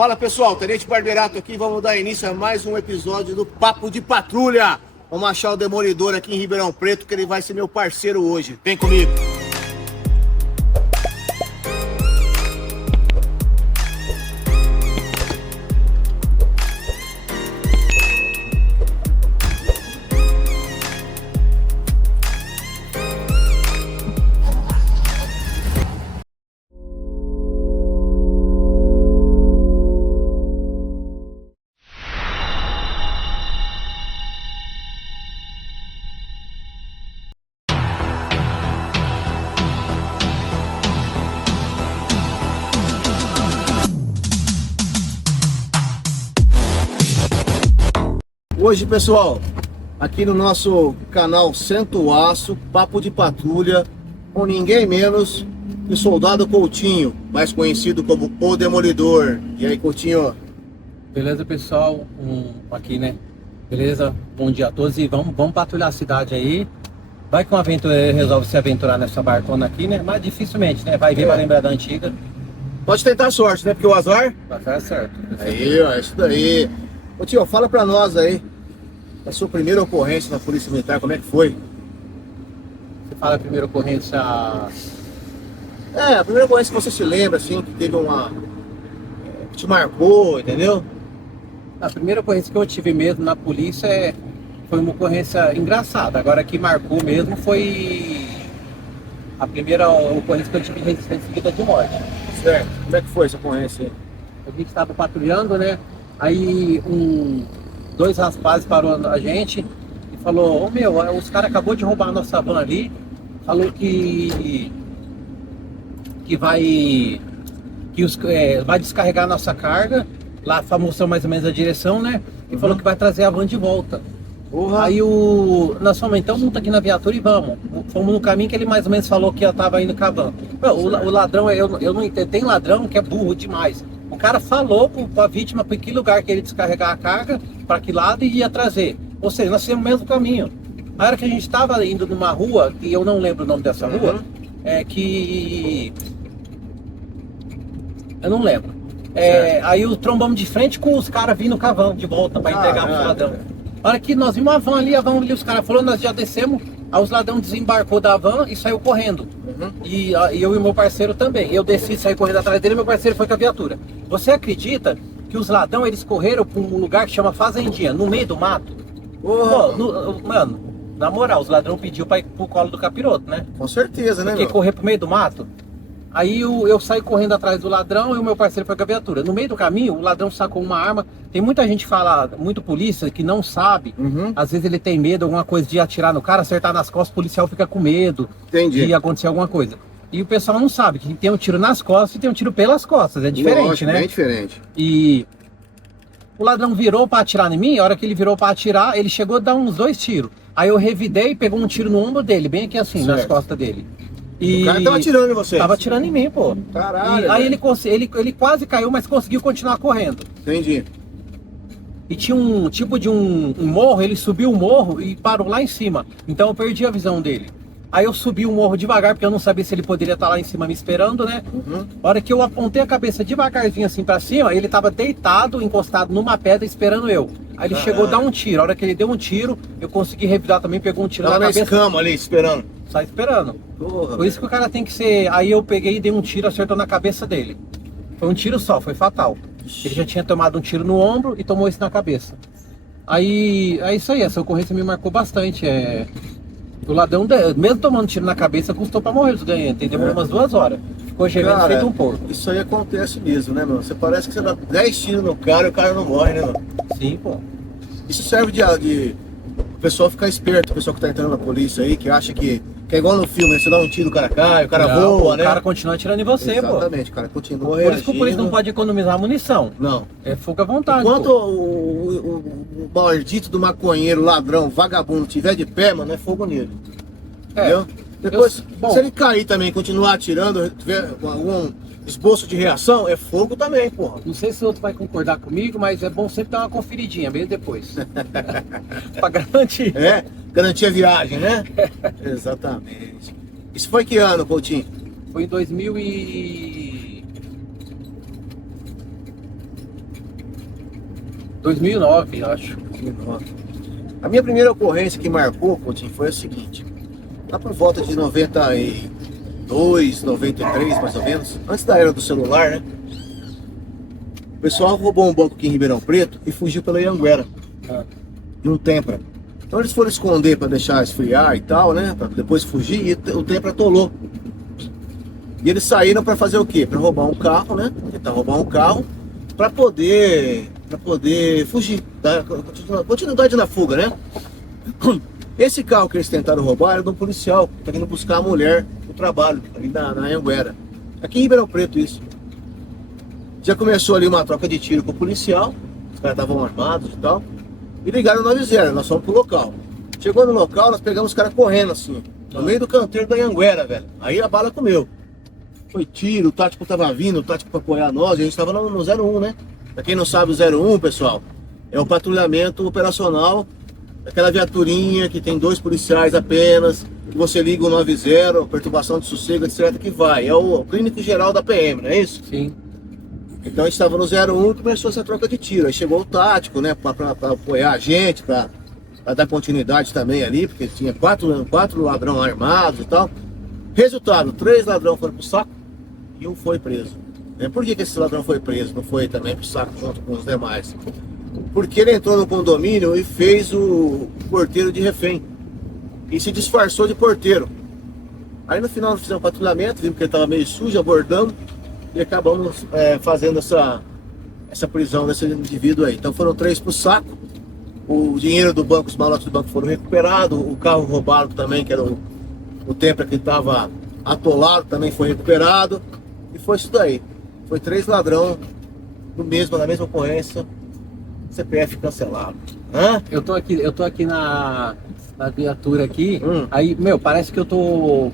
Fala pessoal, Tenente Barberato aqui, vamos dar início a mais um episódio do Papo de Patrulha. Vamos achar o Demolidor aqui em Ribeirão Preto, que ele vai ser meu parceiro hoje. Vem comigo. Hoje, pessoal, aqui no nosso canal Sento o Aço, Papo de Patrulha, com ninguém menos que o Soldado Coutinho, mais conhecido como o Demolidor. E aí, Coutinho? Beleza, pessoal? Aqui, né? Beleza? Bom dia a todos e vamos patrulhar a cidade aí. Vai que um aventureiro resolve se aventurar nessa barcona aqui, né? Mas dificilmente, né? Vai ver, vai lembrar da antiga. Pode tentar a sorte, né? Porque o azar... Vai dar certo. Aí, ó, isso daí. Coutinho, fala pra nós aí, a sua primeira ocorrência na Polícia Militar, como é que foi? Você fala a primeira ocorrência... A primeira ocorrência que você se lembra, assim, que teve uma... que te marcou, entendeu? A primeira ocorrência que eu tive mesmo na polícia foi uma ocorrência engraçada. Agora, que marcou mesmo foi a primeira ocorrência que eu tive resistência seguida de morte. Certo. Como é que foi essa ocorrência aí? A gente estava patrulhando, né? Aí dois rapazes parou a gente e falou: ô meu, os caras acabou de roubar a nossa van ali. Falou que vai descarregar a nossa carga. Lá mostrou mais ou menos a direção, né? E falou que vai trazer a van de volta. Aí nós fomos, então monta aqui na viatura e vamos. Fomos no caminho que ele mais ou menos falou que eu tava indo com a van. O ladrão, eu não entendo, tem ladrão que é burro demais. O cara falou pra vítima para que lugar que ele descarregar a carga, para que lado e ia trazer. Ou seja, nós fizemos o mesmo caminho. Na hora que a gente estava indo numa rua, e eu não lembro o nome dessa rua, eu não lembro. Aí o trombamos de frente com os caras vindo com a van de volta para entregar pro ladrão. Na hora que nós vimos a van ali, os caras falaram, nós já descemos, aí os ladrões desembarcou da van e saiu correndo. E eu e o meu parceiro também. Eu desci, saí correndo atrás dele e meu parceiro foi com a viatura. Você acredita que os ladrões, eles correram para um lugar que chama Fazendinha, no meio do mato? Mano, na moral, os ladrões pediu para ir pro colo do capiroto, né? Com certeza, né, porque correr pro meio do mato. Aí eu saí correndo atrás do ladrão e o meu parceiro foi com a viatura. No meio do caminho, o ladrão sacou uma arma. Tem muita gente que fala, muito polícia, que não sabe. Às vezes ele tem medo, alguma coisa de atirar no cara, acertar nas costas, o policial fica com medo. Entendi. De acontecer alguma coisa. E o pessoal não sabe que tem um tiro nas costas e tem um tiro pelas costas. É diferente, lógico, né? Bem diferente. E o ladrão virou para atirar em mim. A hora que ele virou para atirar, ele chegou a dar uns 2 tiros. Aí eu revidei e pegou um tiro no ombro dele, bem aqui assim, nas costas dele. E o cara tava atirando em você? Tava atirando em mim, pô. Caralho. E aí ele quase caiu, mas conseguiu continuar correndo. Entendi. E tinha um tipo de um morro, ele subiu o morro e parou lá em cima. Então eu perdi a visão dele. Aí eu subi o morro devagar, porque eu não sabia se ele poderia estar lá em cima me esperando, né? A hora que eu apontei a cabeça devagarzinho assim pra cima, ele tava deitado, encostado numa pedra, esperando eu. Aí ele chegou a dar um tiro. A hora que ele deu um tiro, eu consegui revidar também, pegou um tiro na cabeça. Tava na escama ali, esperando. Sai esperando. Por isso que o cara tem que ser... Aí eu peguei e dei um tiro, acertou na cabeça dele. Foi um tiro só, foi fatal. Ele já tinha tomado um tiro no ombro e tomou esse na cabeça. Aí, é isso aí, essa ocorrência me marcou bastante. O ladrão, mesmo tomando tiro na cabeça, custou pra morrer os ganhantes. Demorou umas 2 horas. Ficou gemendo feito um porco. Isso aí acontece mesmo, né, mano? Você parece que você dá 10 tiros no cara e o cara não morre, né, mano? Sim, pô. Isso serve de o pessoal ficar esperto, o pessoal que tá entrando na polícia aí, que acha que é igual no filme, né? Você dá um tiro, o cara cai, o cara voa, né? O cara continua atirando em você, Exatamente, o cara continua Por isso que o polícia não pode economizar munição. Não. É fogo à vontade. Enquanto o maldito do maconheiro, ladrão, vagabundo tiver de pé, mano, é fogo nele. Entendeu? Depois, se ele cair também e continuar atirando, tiver algum esboço de reação, é fogo também, porra. Não sei se o outro vai concordar comigo, mas é bom sempre dar uma conferidinha, mesmo depois. Pra garantir. Garantir a viagem, né? Exatamente. Isso foi que ano, Coutinho? Foi em 2009, acho. 2009. A minha primeira ocorrência que marcou, Coutinho, foi a seguinte. Lá por volta de 92, 93, mais ou menos, antes da era do celular, né? O pessoal roubou um banco aqui em Ribeirão Preto e fugiu pela Anhanguera, de um Tempra. Então eles foram esconder para deixar esfriar e tal, né? Para depois fugir, e o Tempra atolou. E eles saíram para fazer o quê? Para roubar um carro, né? Tentar roubar um carro para poder fugir, dar continuidade na fuga, né? Esse carro que eles tentaram roubar era de um policial que tá indo buscar a mulher no trabalho, ali na Anhanguera. Aqui em Ribeirão Preto, isso. Já começou ali uma troca de tiro com o policial, os caras estavam armados e tal, e ligaram no 90, nós fomos pro local. Chegou no local, nós pegamos os caras correndo assim, no meio do canteiro da Anhanguera, velho. Aí a bala comeu. Foi tiro, o tático tava vindo, o tático pra apoiar nós, e a gente tava no 01, né? Pra quem não sabe, o 01, pessoal, é o patrulhamento operacional, aquela viaturinha que tem 2 policiais apenas, que você liga o 90, perturbação de sossego, etc, que vai. É o clínico geral da PM, não é isso? Sim. Então a gente estava no 01 e começou essa troca de tiro. Aí chegou o tático, né, para apoiar a gente, para dar continuidade também ali, porque tinha quatro ladrões armados e tal. Resultado, 3 ladrões foram pro saco e um foi preso. Por que esse ladrão foi preso? Não foi também pro saco junto com os demais? Porque ele entrou no condomínio e fez o porteiro de refém. E se disfarçou de porteiro. Aí no final nós fizemos um patrulhamento, vimos que ele estava meio sujo, abordamos. E acabamos fazendo essa prisão desse indivíduo aí. Então foram 3 pro saco. O dinheiro do banco, os malotes do banco foram recuperados. O carro roubado também, que era o Tempra que estava atolado, também foi recuperado. E foi isso daí. Foi 3 ladrão na mesma ocorrência. CPF cancelado. Hã? Eu tô aqui na viatura aqui. Aí, meu, parece que eu tô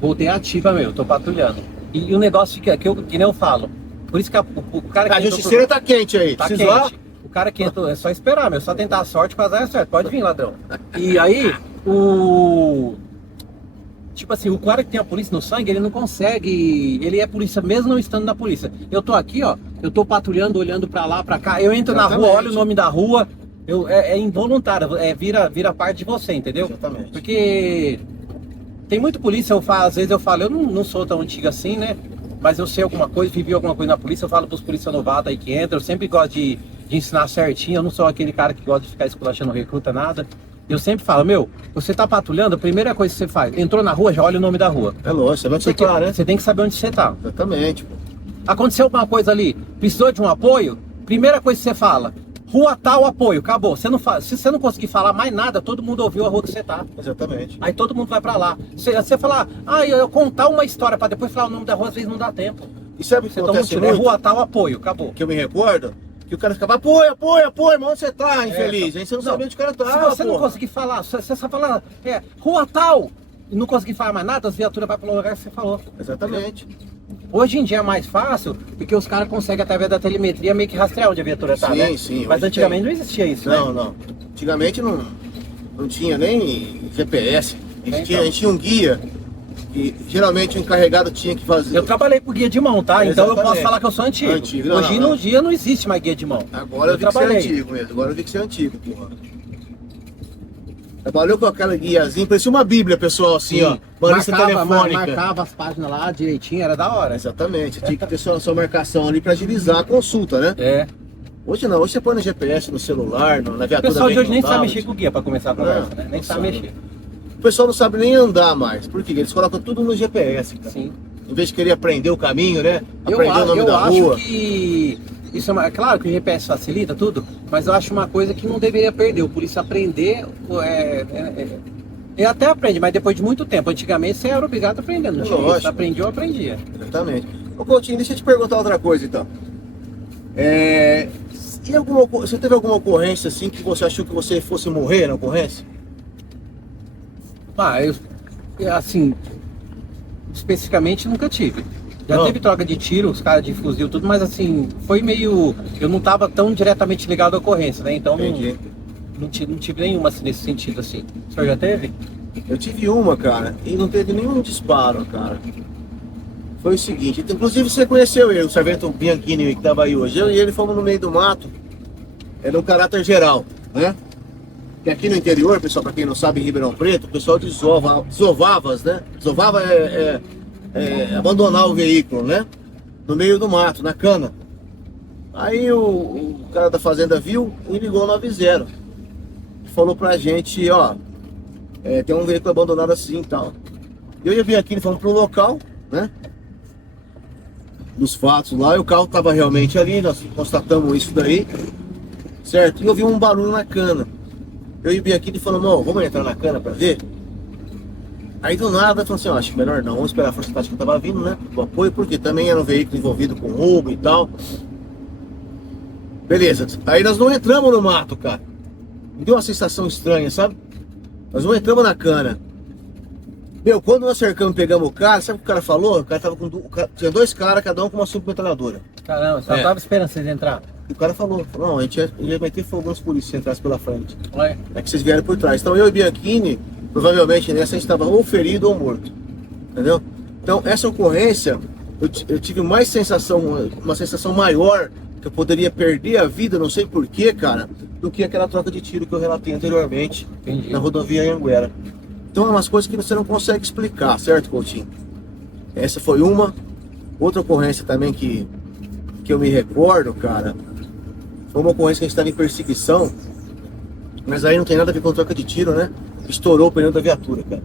voltei ativa, meu, eu tô patrulhando. E o negócio que nem eu falo. Por isso que o cara que a justiceira tá quente aí. Tá quente. O cara que entrou, é só esperar, meu. Só tentar a sorte, quase é certo. Pode vir, ladrão. E aí, tipo assim, o cara que tem a polícia no sangue, ele não consegue. Ele é polícia mesmo não estando na polícia. Eu tô aqui, ó. Eu tô patrulhando, olhando pra lá, pra cá. Eu entro na rua, olho o nome da rua. É involuntário. Vira parte de você, entendeu? Exatamente. Porque tem muito polícia, às vezes eu falo, eu não sou tão antigo assim, né? Mas eu sei alguma coisa, vivi alguma coisa na polícia, eu falo pros polícia novatos aí que entram, eu sempre gosto de ensinar certinho, eu não sou aquele cara que gosta de ficar esculachando recruta, nada. Eu sempre falo, meu, você tá patrulhando, a primeira coisa que você faz, entrou na rua, já olha o nome da rua. É lógico, onde você tá, né? Você tem que saber onde você tá. Exatamente, pô. Aconteceu alguma coisa ali, precisou de um apoio, primeira coisa que você fala, rua tal, apoio, acabou. Se você não conseguir falar mais nada, todo mundo ouviu a rua que você tá. Exatamente. Aí todo mundo vai pra lá. Você falar, eu contar uma história pra depois falar o nome da rua, às vezes não dá tempo. E sabe o que acontece muito? Rua tal, apoio, acabou. Que eu me recordo, que o cara ficava, apoio, irmão, onde você tá, infeliz? Aí você não sabia onde o cara tá. Se você não conseguir falar, se você só falar, rua tal, e não conseguir falar mais nada, as viaturas vão pro lugar que você falou. Exatamente. Hoje em dia é mais fácil, porque os caras conseguem, através da telemetria, meio que rastrear onde a viatura tá, né? Sim. Mas antigamente não existia isso, né? Não. Antigamente não tinha nem GPS. A gente então. tinha um guia, e geralmente o encarregado tinha que fazer. Eu trabalhei com guia de mão, tá? Então eu posso falar que eu sou antigo. Hoje não. No dia não existe mais guia de mão. Agora eu vi que você é antigo mesmo. Agora eu vi que você é antigo, porra. Trabalhou com aquela guiazinha, parecia uma bíblia, pessoal, assim, Sim. ó. Uma lista telefônica. Marcava as páginas lá direitinho, era da hora. Exatamente. Tinha que ter sua marcação ali pra agilizar a consulta, né? É. Hoje não, hoje você põe no GPS, no celular, na viatura. O pessoal de hoje nem sabe mexer mexer com o guia pra começar a conversa, né? Nem sabe mexer. O pessoal não sabe nem andar mais. Por quê? Eles colocam tudo no GPS, cara. Sim. Em vez de querer aprender o caminho, né? Aprender Eu o nome da rua. acho que isso é claro que o GPS facilita tudo, mas eu acho uma coisa que não deveria perder. O polícia aprender, ele até aprende, mas depois de muito tempo. Antigamente você era obrigado a aprender, não tinha isso. Aprendia, eu aprendia. Exatamente. Ô Coutinho, deixa eu te perguntar outra coisa então. Você teve alguma ocorrência assim que você achou que você fosse morrer na ocorrência? Assim, especificamente nunca tive. Já teve troca de tiro, os caras de fuzil, tudo, mas assim, foi meio... Eu não tava tão diretamente ligado à ocorrência, né? Então não tive nenhuma assim, nesse sentido assim. O senhor já teve? Eu tive uma, cara, e não teve nenhum disparo, cara. Foi o seguinte, inclusive você conheceu ele, o sargento Bianchini que tava aí hoje. Eu e ele fomos no meio do mato é no caráter geral, né? Que aqui no interior, pessoal, para quem não sabe, em Ribeirão Preto, o pessoal desovavas, né? Desovava abandonar o veículo, né? No meio do mato, na cana. Aí o cara da fazenda viu e ligou no 90. Falou pra gente, ó, tem um veículo abandonado assim e tal. Eu já vim aqui, fomos pro local, né? Dos fatos lá, e o carro tava realmente ali, nós constatamos isso daí, certo? E eu vi um barulho na cana. Eu vim aqui e falou, não, vamos entrar na cana pra ver? Aí do nada, falou assim, ó, acho melhor não, vamos esperar a força tática que tava vindo, né? O apoio, porque também era um veículo envolvido com roubo e tal. Beleza, aí nós não entramos no mato, cara. Me deu uma sensação estranha, sabe? Nós não entramos na cana. Meu, quando nós cercamos e pegamos o cara, sabe o que o cara falou? O cara tava com tinha 2 caras, cada um com uma submetralhadora. Caramba, só tava esperando vocês entrar. E o cara falou, não, a gente ia meter fogo nos polícias se entrasse pela frente. Ué. É que vocês vieram por trás. Então eu e Bianchini, provavelmente nessa a gente estava ou ferido ou morto. Entendeu? Então essa ocorrência, eu tive mais sensação, uma sensação maior, que eu poderia perder a vida, não sei porquê, cara, do que aquela troca de tiro que eu relatei anteriormente. Entendi. Na rodovia Anhanguera. Então é umas coisas que você não consegue explicar, certo, Coutinho? Essa foi uma. Outra ocorrência também que eu me recordo, cara, foi uma ocorrência que a gente estava em perseguição, mas aí não tem nada a ver com troca de tiro, né? Estourou o pneu da viatura, cara.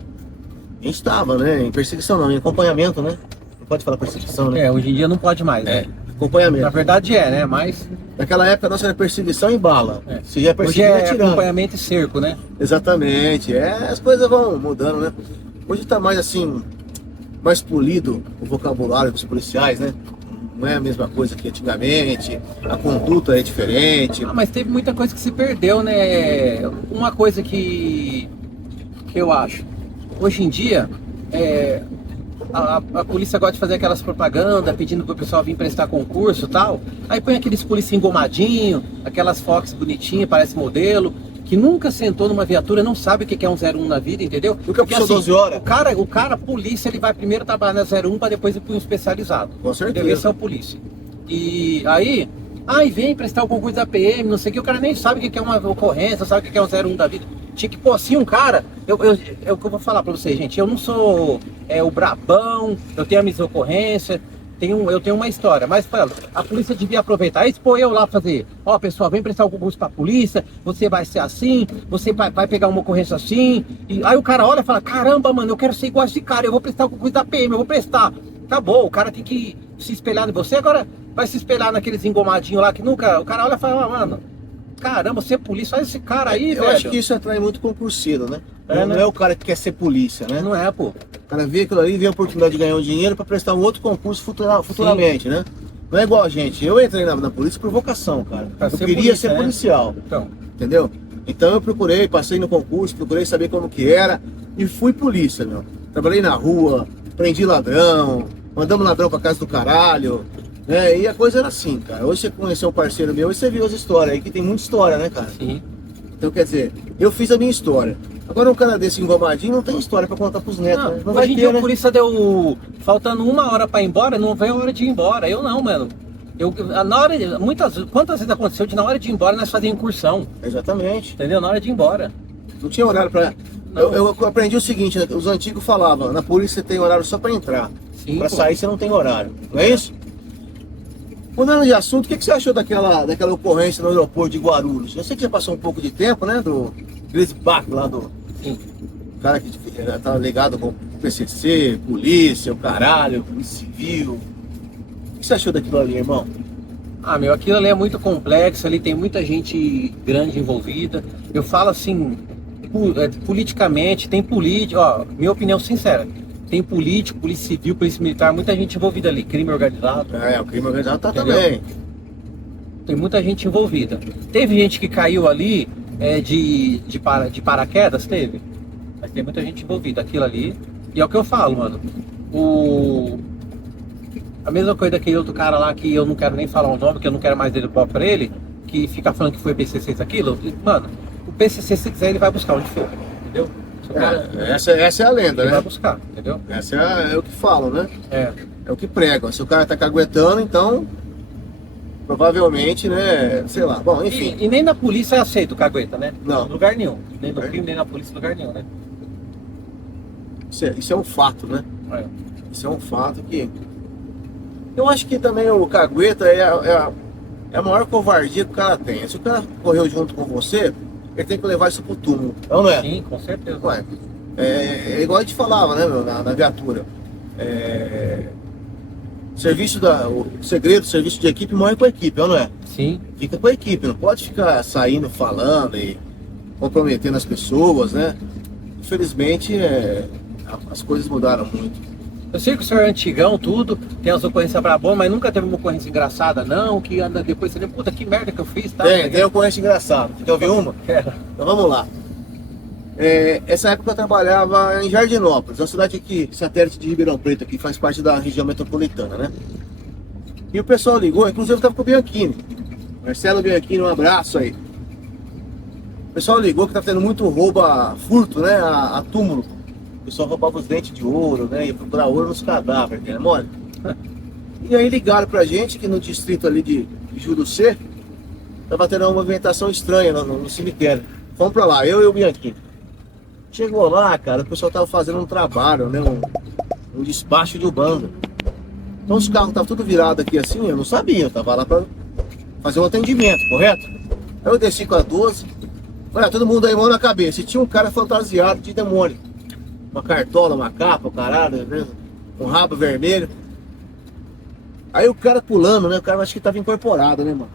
A gente estava, né, em perseguição não, em acompanhamento, né? Não pode falar perseguição, né? Hoje em dia não pode mais, né? Acompanhamento. Na verdade né? Mas Naquela época nossa era perseguição e bala. Você já hoje perseguia é atirando. acompanhamento e cerco, né? Exatamente. As coisas vão mudando, né? Hoje tá mais assim, mais polido o vocabulário dos policiais, né? Não é a mesma coisa que antigamente, a conduta é diferente. Mas teve muita coisa que se perdeu, né? Uma coisa que eu acho, hoje em dia, a polícia gosta de fazer aquelas propagandas pedindo pro pessoal vir prestar concurso e tal. Aí põe aqueles polícia engomadinho, aquelas Fox bonitinhas, parece modelo, que nunca sentou numa viatura, não sabe o que é um 01 na vida, entendeu? Nunca puxou 12 horas. O cara, polícia, ele vai primeiro trabalhar na 01 para depois ir para um especializado. Com certeza. Entendeu? Esse é o polícia. E aí, vem prestar o concurso da PM, não sei o que, o cara nem sabe o que é uma ocorrência, sabe o que é um 01 da vida. Tinha que pôr assim um cara, é o que eu vou falar pra vocês, gente, eu não sou o brabão, eu tenho a minha ocorrência, eu tenho uma história, mas a polícia devia aproveitar, expor eu lá fazer, ó pessoal, vem prestar o concurso pra polícia, você vai ser assim, você vai pegar uma ocorrência assim, e aí o cara olha e fala, caramba mano, eu quero ser igual a esse cara, eu vou prestar o concurso da PM, eu vou prestar. Tá bom, o cara tem que se espelhar em você, agora vai se espelhar naqueles engomadinhos lá que nunca, o cara olha e fala, mano, caramba, você é polícia, olha esse cara aí, velho. Eu acho que isso atrai muito concurseiro, né? Não é o cara que quer ser polícia, né? Não é, pô. O cara vê aquilo ali, vê a oportunidade de ganhar um dinheiro para prestar um outro concurso futuramente, né? Não é igual a gente. Eu entrei na polícia por vocação, cara. Eu queria ser policial. Então. Entendeu? Então eu procurei, passei no concurso, procurei saber como que era e fui polícia, meu. Trabalhei na rua, prendi ladrão, mandamos ladrão pra casa do caralho, né? E a coisa era assim, cara. Hoje você conheceu um parceiro meu e você viu as histórias aí, que tem muita história, né, cara? Sim. Então, quer dizer, eu fiz a minha história. Agora um cara desse engomadinho não tem história pra contar pros netos, né? Não vai hoje em ter, dia né? a polícia deu faltando 1 hora pra ir embora, não vem a hora de ir embora. Eu não, mano. Na hora, quantas vezes aconteceu de na hora de ir embora nós fazíamos incursão? Exatamente. Entendeu? Na hora de ir embora. Não tinha horário pra... Eu aprendi o seguinte, né? Os antigos falavam, na polícia você tem horário só pra entrar. Sim, pra pô. sair você não tem horário. Não é isso? Mudando de assunto, o que você achou daquela ocorrência no aeroporto de Guarulhos? Eu sei que já passou um pouco de tempo, né? Do Grisbach lá do... Sim. O cara que estava ligado com o PCC, polícia, o caralho, polícia civil. O que você achou daquilo ali, irmão? Aquilo ali é muito complexo, ali tem muita gente grande envolvida. Eu falo assim, politicamente, tem político, ó, minha opinião sincera, tem político, polícia civil, polícia militar, muita gente envolvida ali, crime organizado. O crime organizado tá Entendeu? também. Tem muita gente envolvida. Teve gente que caiu ali de paraquedas, teve? Mas tem muita gente envolvida, aquilo ali. E é o que eu falo, mano. A mesma coisa daquele outro cara lá que eu não quero nem falar o nome, que eu não quero mais dele pra ele, que fica falando que foi PCC isso aquilo. Mano, o PCC se quiser ele vai buscar onde for, entendeu? Essa é a lenda, Ele né? vai buscar, entendeu? Essa é o que falam, né? É. É o que pregam. Se o cara tá caguetando, então provavelmente, né, sei lá, bom, enfim. E nem na polícia é aceito o cagueta, né? Não. Em lugar nenhum. Nem no crime, nem na polícia, em lugar nenhum, né? Isso é um fato, né? É. Isso é um fato que... Eu acho que também o cagueta é a maior covardia que o cara tem. Se o cara correu junto com você, ele tem que levar isso pro túmulo. Não é? Sim, com certeza. Ué, é igual a gente falava, né, meu, na viatura. O segredo, serviço de equipe morre com a equipe, não é? Sim. Fica com a equipe, não pode ficar saindo, falando e comprometendo as pessoas, né? Infelizmente, as coisas mudaram muito. Eu sei que o senhor é antigão, tudo, tem as ocorrências brabão, mas nunca teve uma ocorrência engraçada, não, que anda depois você lembra, puta, que merda que eu fiz, tá? Tem ocorrência engraçada. Quer ouvir uma? Quero. Então vamos lá. Essa época eu trabalhava em Jardinópolis, uma cidade aqui, satélite de Ribeirão Preto, que faz parte da região metropolitana, né? E o pessoal ligou, inclusive eu estava com o Bianchini. Marcelo Bianchini, um abraço aí. O pessoal ligou que tá tendo muito roubo, furto, né? A túmulo. O pessoal roubava os dentes de ouro, né? Ia procurar ouro nos cadáveres, né? Mole. E aí ligaram pra gente que no distrito ali de Jurucê tava tendo uma movimentação estranha no cemitério. Fomos pra lá, eu e o Bianchini. Chegou lá, cara, o pessoal tava fazendo um trabalho, né? Um despacho de Ubanda. Então os carros estavam tudo virados aqui assim, eu não sabia, eu tava lá pra fazer um atendimento, correto? Aí eu desci com a 12, olha, todo mundo aí, mão na cabeça, e tinha um cara fantasiado de demônio. Uma cartola, uma capa, caralho, né? Um rabo vermelho. Aí o cara pulando, né? O cara acho que tava incorporado, né, mano?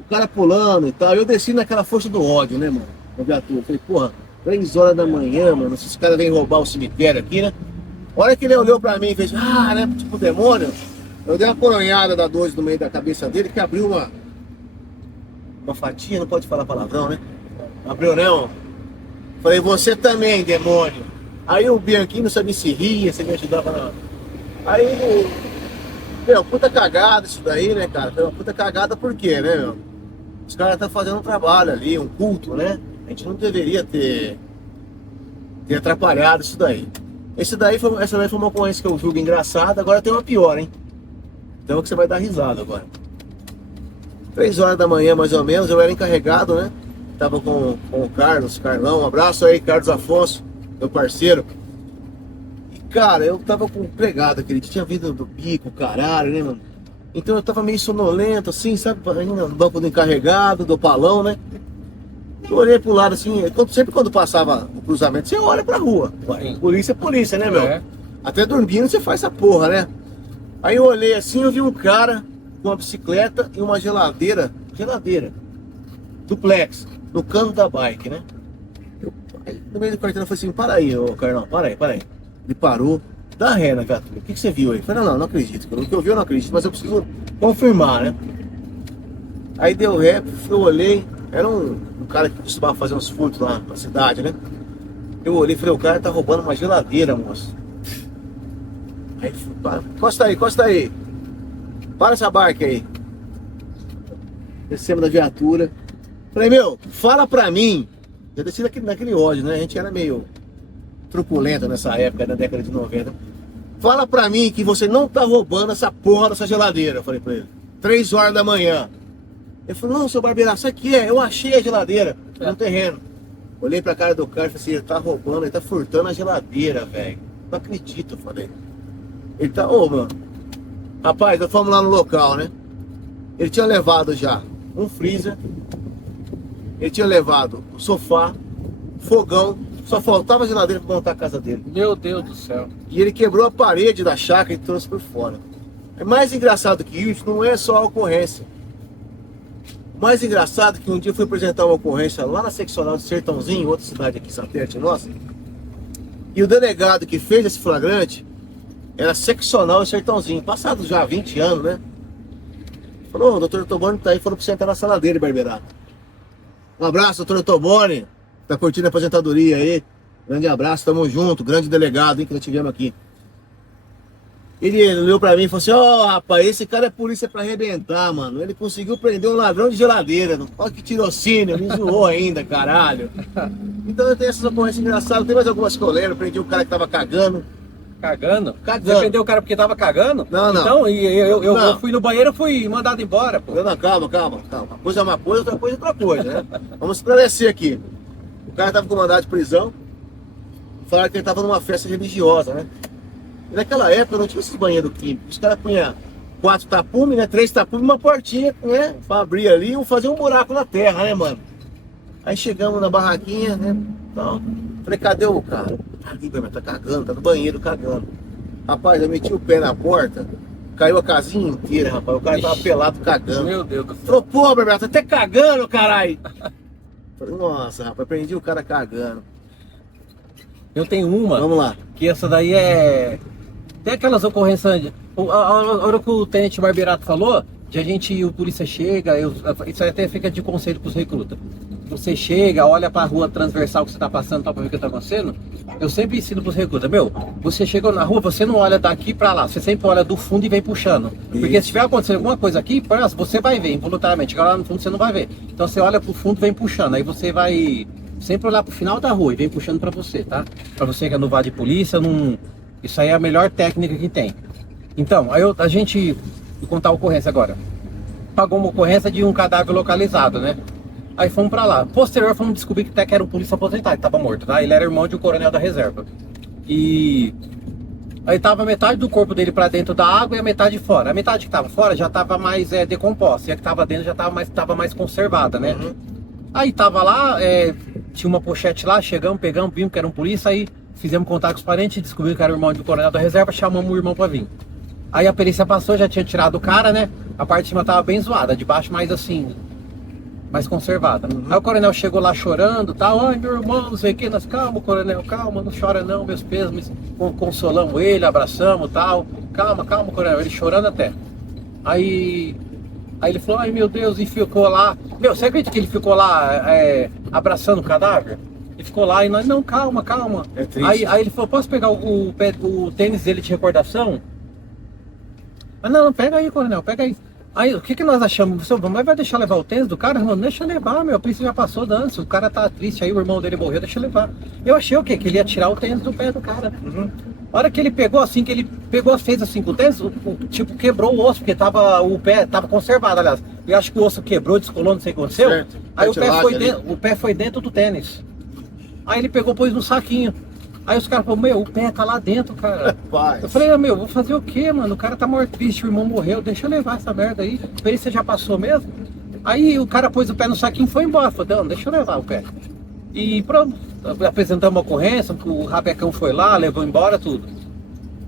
O cara pulando e tal, eu desci naquela força do ódio, né, mano? Na viatura, falei, porra, 3 horas da manhã, mano, esses caras vêm roubar o cemitério aqui, né? A hora que ele olhou pra mim e fez, né, tipo demônio, eu dei uma coronhada da 12 no meio da cabeça dele, que abriu uma fatia, não pode falar palavrão, né? Abriu não. Falei, você também, demônio. Aí o Bianchini não sabia se ria, se me ajudava não. Aí, meu, puta cagada isso daí, né, cara? Foi uma puta cagada por quê, né, meu? Os caras estão fazendo um trabalho ali, um culto, né? A gente não deveria ter atrapalhado isso daí. Essa daí foi uma ocorrência que eu julgo engraçada, agora tem uma pior, hein? Então é que você vai dar risada agora. 3 horas da manhã, mais ou menos, eu era encarregado, né? Tava com o Carlão, um abraço aí, Carlos Afonso, meu parceiro. E cara, eu tava com empregado aquele dia, tinha vindo do bico, caralho, né, mano? Então eu tava meio sonolento, assim, sabe? No banco do encarregado, do palão, né? Eu olhei pro lado assim, sempre quando passava o cruzamento, você olha pra rua. Polícia é polícia, né, meu? É. Até dormindo você faz essa porra, né? Aí eu olhei assim, eu vi um cara com uma bicicleta e uma geladeira duplex, no cano da bike, né? No meio do quarteirão eu falei assim, para aí, ô Carlão, para aí. Ele parou, dá ré na viatura, o que você viu aí? Eu falei, não acredito, o que eu vi eu não acredito, mas eu preciso confirmar, né? Aí deu ré, eu olhei, era um cara que costumava fazer uns furtos lá na cidade, né? Eu olhei e falei, o cara tá roubando uma geladeira, moço. Aí, encosta aí. Para essa barca aí. Descemos da viatura. Falei, meu, fala pra mim. Eu desci naquele ódio, né? A gente era meio truculento nessa época, na década de 90. Fala pra mim que você não tá roubando essa porra dessa geladeira. Eu falei pra ele. 3 horas da manhã. Ele falou, não, seu barbeiraço, aqui eu achei a geladeira no terreno. Olhei pra cara do cara e falei assim, ele tá roubando, ele tá furtando a geladeira, velho. Não acredito, eu falei. Ele tá, mano. Rapaz, nós fomos lá no local, né? Ele tinha levado já um freezer. Ele tinha levado o sofá, fogão. Só faltava a geladeira pra montar a casa dele. Meu Deus do céu. E ele quebrou a parede da chácara e trouxe por fora. É mais engraçado que isso, não é só a ocorrência. O mais engraçado é que um dia eu fui apresentar uma ocorrência lá na seccional de Sertãozinho, outra cidade aqui, satélite nossa. E o delegado que fez esse flagrante era seccional em Sertãozinho, passado já 20 anos, né? Falou, o doutor Toboni tá aí, falou pra você entrar na sala dele, Barberato. Um abraço, doutor Toboni, tá curtindo a aposentadoria aí. Grande abraço, tamo junto, grande delegado, hein, que nós tivemos aqui. Ele olhou pra mim e falou assim, rapaz, esse cara é polícia pra arrebentar, mano. Ele conseguiu prender um ladrão de geladeira. Olha que tirocínio, me zoou ainda, caralho. Então eu tenho essas ocorrências engraçadas. Tem mais algumas que eu lembro, prendi um cara que tava cagando. Cagando? Cagando. Você prendeu o cara porque tava cagando? Não, não. Então, eu Não. fui no banheiro e fui mandado embora, pô. Não, calma. Uma coisa é uma coisa, outra coisa é outra coisa, né? Vamos esclarecer aqui. O cara tava com mandado de prisão. Falaram que ele tava numa festa religiosa, né? E naquela época não tinha esses banheiros químicos. Os caras punham 4 tapumes, né? 3 tapumes e uma portinha, né? Pra abrir ali ou fazer um buraco na terra, né, mano? Aí chegamos na barraquinha, né? Então, falei, cadê o cara? Aqui, tá cagando, tá no banheiro cagando. Rapaz, eu meti o pé na porta, caiu a casinha inteira, rapaz. O cara tava pelado cagando. Meu Deus do céu. Falou, pô, Bebeto, tá até cagando, caralho. Falei, nossa, rapaz, prendi o cara cagando. Eu tenho uma, Vamos lá. que essa daí é... Tem aquelas ocorrências... A hora que o tenente Barberato falou, de a gente, o polícia chega, isso até fica de conselho pros recrutas. Você chega, olha pra rua transversal que você tá passando pra ver o que tá acontecendo. Eu sempre ensino pros recrutas, meu, você chegou na rua, você não olha daqui pra lá, você sempre olha do fundo e vem puxando. Porque se tiver acontecendo alguma coisa aqui, você vai ver involuntariamente, agora lá no fundo você não vai ver. Então você olha pro fundo e vem puxando, aí você vai sempre olhar pro final da rua e vem puxando pra você, tá? Pra você que é novato de polícia, não... Isso aí é a melhor técnica que tem. Então, aí a gente, vou contar a ocorrência agora. Pagou uma ocorrência de um cadáver localizado, né? Aí fomos pra lá. Posterior, fomos descobrir que até que era um polícia aposentado, que tava morto, tá? Ele era irmão de um coronel da reserva. E aí tava metade do corpo dele pra dentro da água e a metade fora. A metade que tava fora já tava mais decomposta, e a que tava dentro já tava mais conservada, né? Uhum. Aí tava lá, tinha uma pochete lá, chegamos, pegamos, vimos que era um polícia, aí fizemos contato com os parentes, descobrimos que era o irmão de um coronel da reserva, chamamos o irmão pra vir. Aí a perícia passou, já tinha tirado o cara, né? A parte de cima tava bem zoada, de baixo mais assim, mais conservada. Uhum. Aí o coronel chegou lá chorando, tal, ai meu irmão, não sei o que, nós, calma coronel, calma, não chora não, meus pêsames, consolamos ele, abraçamos, tal, calma, coronel, ele chorando até. Aí ele falou, ai meu Deus, e ficou lá, meu, você acredita que ele ficou lá abraçando o cadáver? Ele ficou lá e nós, não, calma. É triste. Aí ele falou, posso pegar o tênis dele de recordação? Mas não, pega aí, coronel, pega aí. Aí, o que nós achamos? Você vai deixar levar o tênis do cara? Irmão, deixa levar, meu, a polícia já passou dança, o cara tá triste, aí o irmão dele morreu, deixa levar. Eu achei o quê? Que ele ia tirar o tênis do pé do cara. Uhum. A hora que ele pegou, assim, fez assim com o tênis, tipo, quebrou o osso, porque o pé tava conservado, aliás. Eu acho que o osso quebrou, descolou, não sei o que aconteceu. Certo. Aí Cartilagem o pé foi dentro do tênis. Aí ele pegou, pôs no saquinho. Aí os caras falaram, meu, o pé tá lá dentro, cara. Rapaz. Eu falei, meu, vou fazer o quê, mano? O cara tá morto triste, o irmão morreu, deixa eu levar essa merda aí. A perícia já passou mesmo. Aí o cara pôs o pé no saquinho e foi embora. Falei, não, deixa eu levar o pé. E pronto, apresentamos uma ocorrência, o rabecão foi lá, levou embora tudo.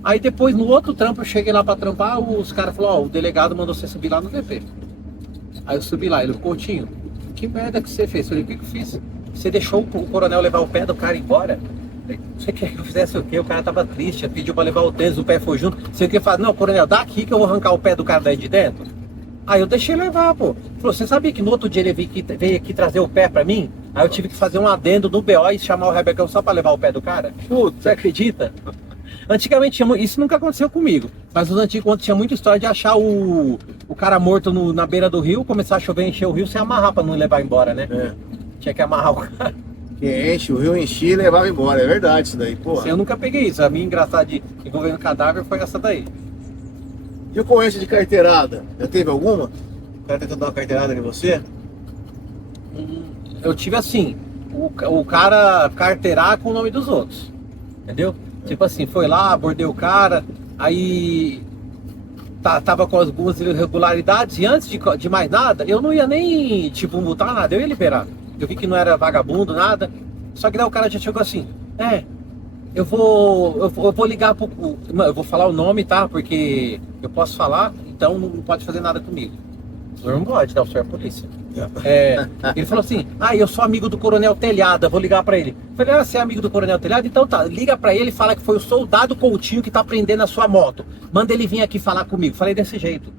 Aí depois, no outro trampo, eu cheguei lá pra trampar, os caras falaram, ó, o delegado mandou você subir lá no DP. Aí eu subi lá, ele, Coutinho, que merda que você fez? Eu falei, o que eu fiz? Você deixou o coronel levar o pé do cara embora? Você quer que eu fizesse o quê? O cara tava triste, pediu pra levar o tênis, o pé foi junto. Você quer falar, não, coronel, dá aqui que eu vou arrancar o pé do cara daí de dentro? Aí eu deixei levar, pô. Falou, você sabia que no outro dia ele veio aqui trazer o pé pra mim? Aí eu tive que fazer um adendo no BO e chamar o Rebecão só pra levar o pé do cara? Puta, você acredita? Antigamente isso nunca aconteceu comigo, mas os antigos tinha muita história de achar o cara morto na beira do rio, começar a chover, encher o rio, sem amarrar pra não levar embora, né? É. Tinha que amarrar o cara. Que enche, o rio enchia e levava embora. É verdade isso daí, pô. Eu nunca peguei isso. A minha engraçada de envolvendo cadáver foi essa daí. E ocorrência de carteirada? Já teve alguma? O cara tentou dar uma carteirada em você? Eu tive assim, o cara carteirar com o nome dos outros. Entendeu? Tipo assim, foi lá, abordei o cara, aí tava com algumas irregularidades e antes de mais nada, eu não ia nem, tipo, multar nada, eu ia liberar. Eu vi que não era vagabundo, nada. Só que daí o cara já chegou assim, eu vou ligar pro... Eu vou falar o nome, tá? Porque eu posso falar, então não pode fazer nada comigo. O senhor não pode, tá? O senhor é polícia. Ele falou assim, eu sou amigo do Coronel Telhada, vou ligar pra ele. Eu falei, você é amigo do Coronel Telhada? Então tá, liga pra ele e fala que foi o soldado Coutinho que tá prendendo a sua moto. Manda ele vir aqui falar comigo. Falei desse jeito.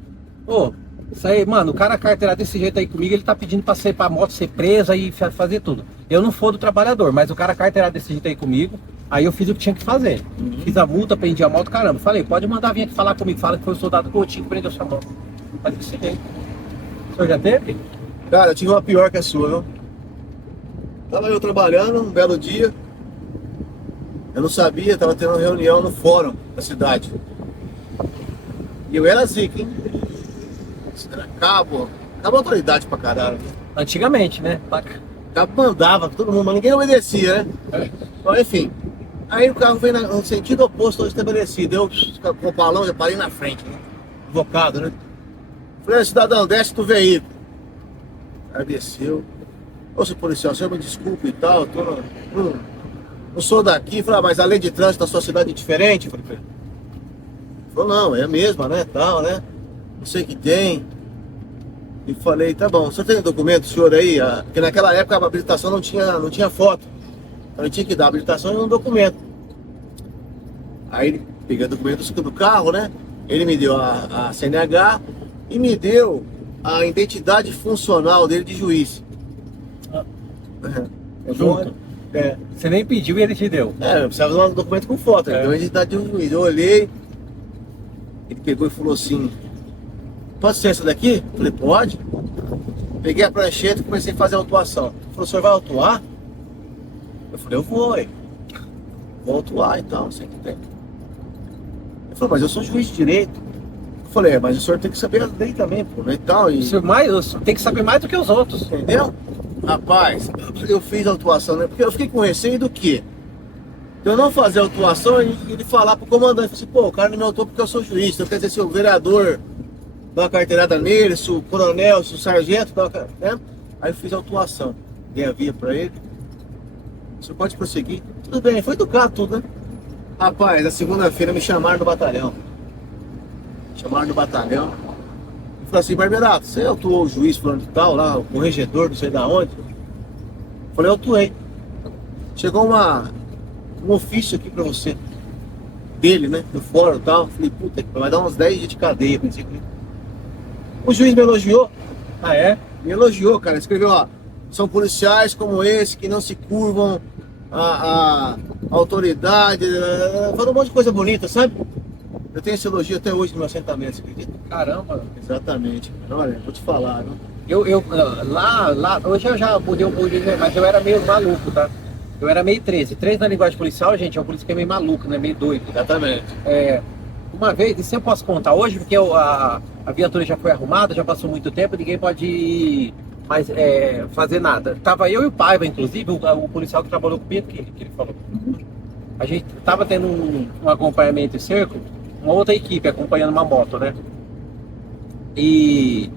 Isso aí, mano, o cara carteirar desse jeito aí comigo, ele tá pedindo pra moto ser presa e fazer tudo. Eu não for do trabalhador, mas o cara carteirar desse jeito aí comigo, aí eu fiz o que tinha que fazer. Fiz a multa, prendi a moto, caramba. Falei, pode mandar vir aqui falar comigo, fala que foi o soldado Coutinho que prendeu a sua moto. Faz desse jeito. O senhor já teve? Cara, eu tive uma pior que a sua, viu? Tava eu trabalhando um belo dia. Eu não sabia, tava tendo uma reunião no fórum da cidade. E eu era zica, hein? Era cabo autoridade pra caralho. Antigamente, né? Cabo mandava todo mundo, mas ninguém obedecia, né? Bom, enfim. Aí o carro veio no sentido oposto ao estabelecido. Eu, com o balão, já parei na frente, né? Invocado, né? Falei, cidadão, desce do veículo. Aí desceu. Ô, seu policial, senhor me desculpe e tal, não sou daqui. Falei, mas a lei de trânsito da sua cidade é diferente? Falei, ele falou, não, é a mesma, né, tal, né? Não sei que tem. E falei, tá bom, o senhor tem documento, senhor aí? Porque naquela época a habilitação não tinha foto. Então eu tinha que dar a habilitação e um documento. Aí peguei o documento do carro, né? Ele me deu a CNH e me deu a identidade funcional dele de juiz. Junto? É. Você nem pediu e ele te deu. Eu precisava de um documento com foto, ele deu a identidade de um juiz. Eu olhei, ele pegou e falou assim, pode ser essa daqui? Eu falei, pode. Peguei a prancheta e comecei a fazer a autuação. Ele falou, o senhor vai autuar? Eu falei, eu vou, hein? Vou autuar e tal, não sei o que tem. Ele falou, mas eu sou juiz de direito. Eu falei, mas o senhor tem que saber a lei também, pô, né, e tal. E... tem que saber mais do que os outros. Entendeu? Rapaz, eu fiz a autuação, né? Porque eu fiquei com receio do quê? De eu não fazer a autuação e ele falar pro comandante, assim, pô, o cara não me autuou porque eu sou juiz. Então quer dizer, se o vereador dá uma carteirada nele, se o coronel, se o sargento, né? Aí eu fiz a autuação. Dei a via pra ele. O senhor pode prosseguir? Tudo bem, foi educado tudo, né? Rapaz, na segunda-feira me chamaram do batalhão. Chamaram do batalhão. Eu falei assim, Barberato, você autuou o juiz fulano de tal, lá, o corregedor, não sei da onde? Eu falei, eu autuei. Chegou um ofício aqui pra você. Dele, né? Do fórum e tal. Eu falei, puta, vai dar uns 10 dias de cadeia. Pensei que... O juiz me elogiou. Ah, é? Me elogiou, cara. Escreveu, ó, são policiais como esse que não se curvam a autoridade. Falou um monte de coisa bonita, sabe? Eu tenho esse elogio até hoje no meu assentamento, você acredita? Caramba. Exatamente. Olha, vou te falar, viu? Lá, hoje eu já mudei um pouco, mas eu era meio maluco, tá? Eu era meio 13. 13 na linguagem policial, gente, é um policial que é meio maluco, né? Meio doido. Exatamente. Uma vez, isso eu posso contar hoje, porque a viatura já foi arrumada, já passou muito tempo, ninguém pode mais fazer nada. Tava eu e o Paiva, inclusive, o policial que trabalhou comigo, que ele falou. A gente tava tendo um acompanhamento em cerco, uma outra equipe acompanhando uma moto, né? E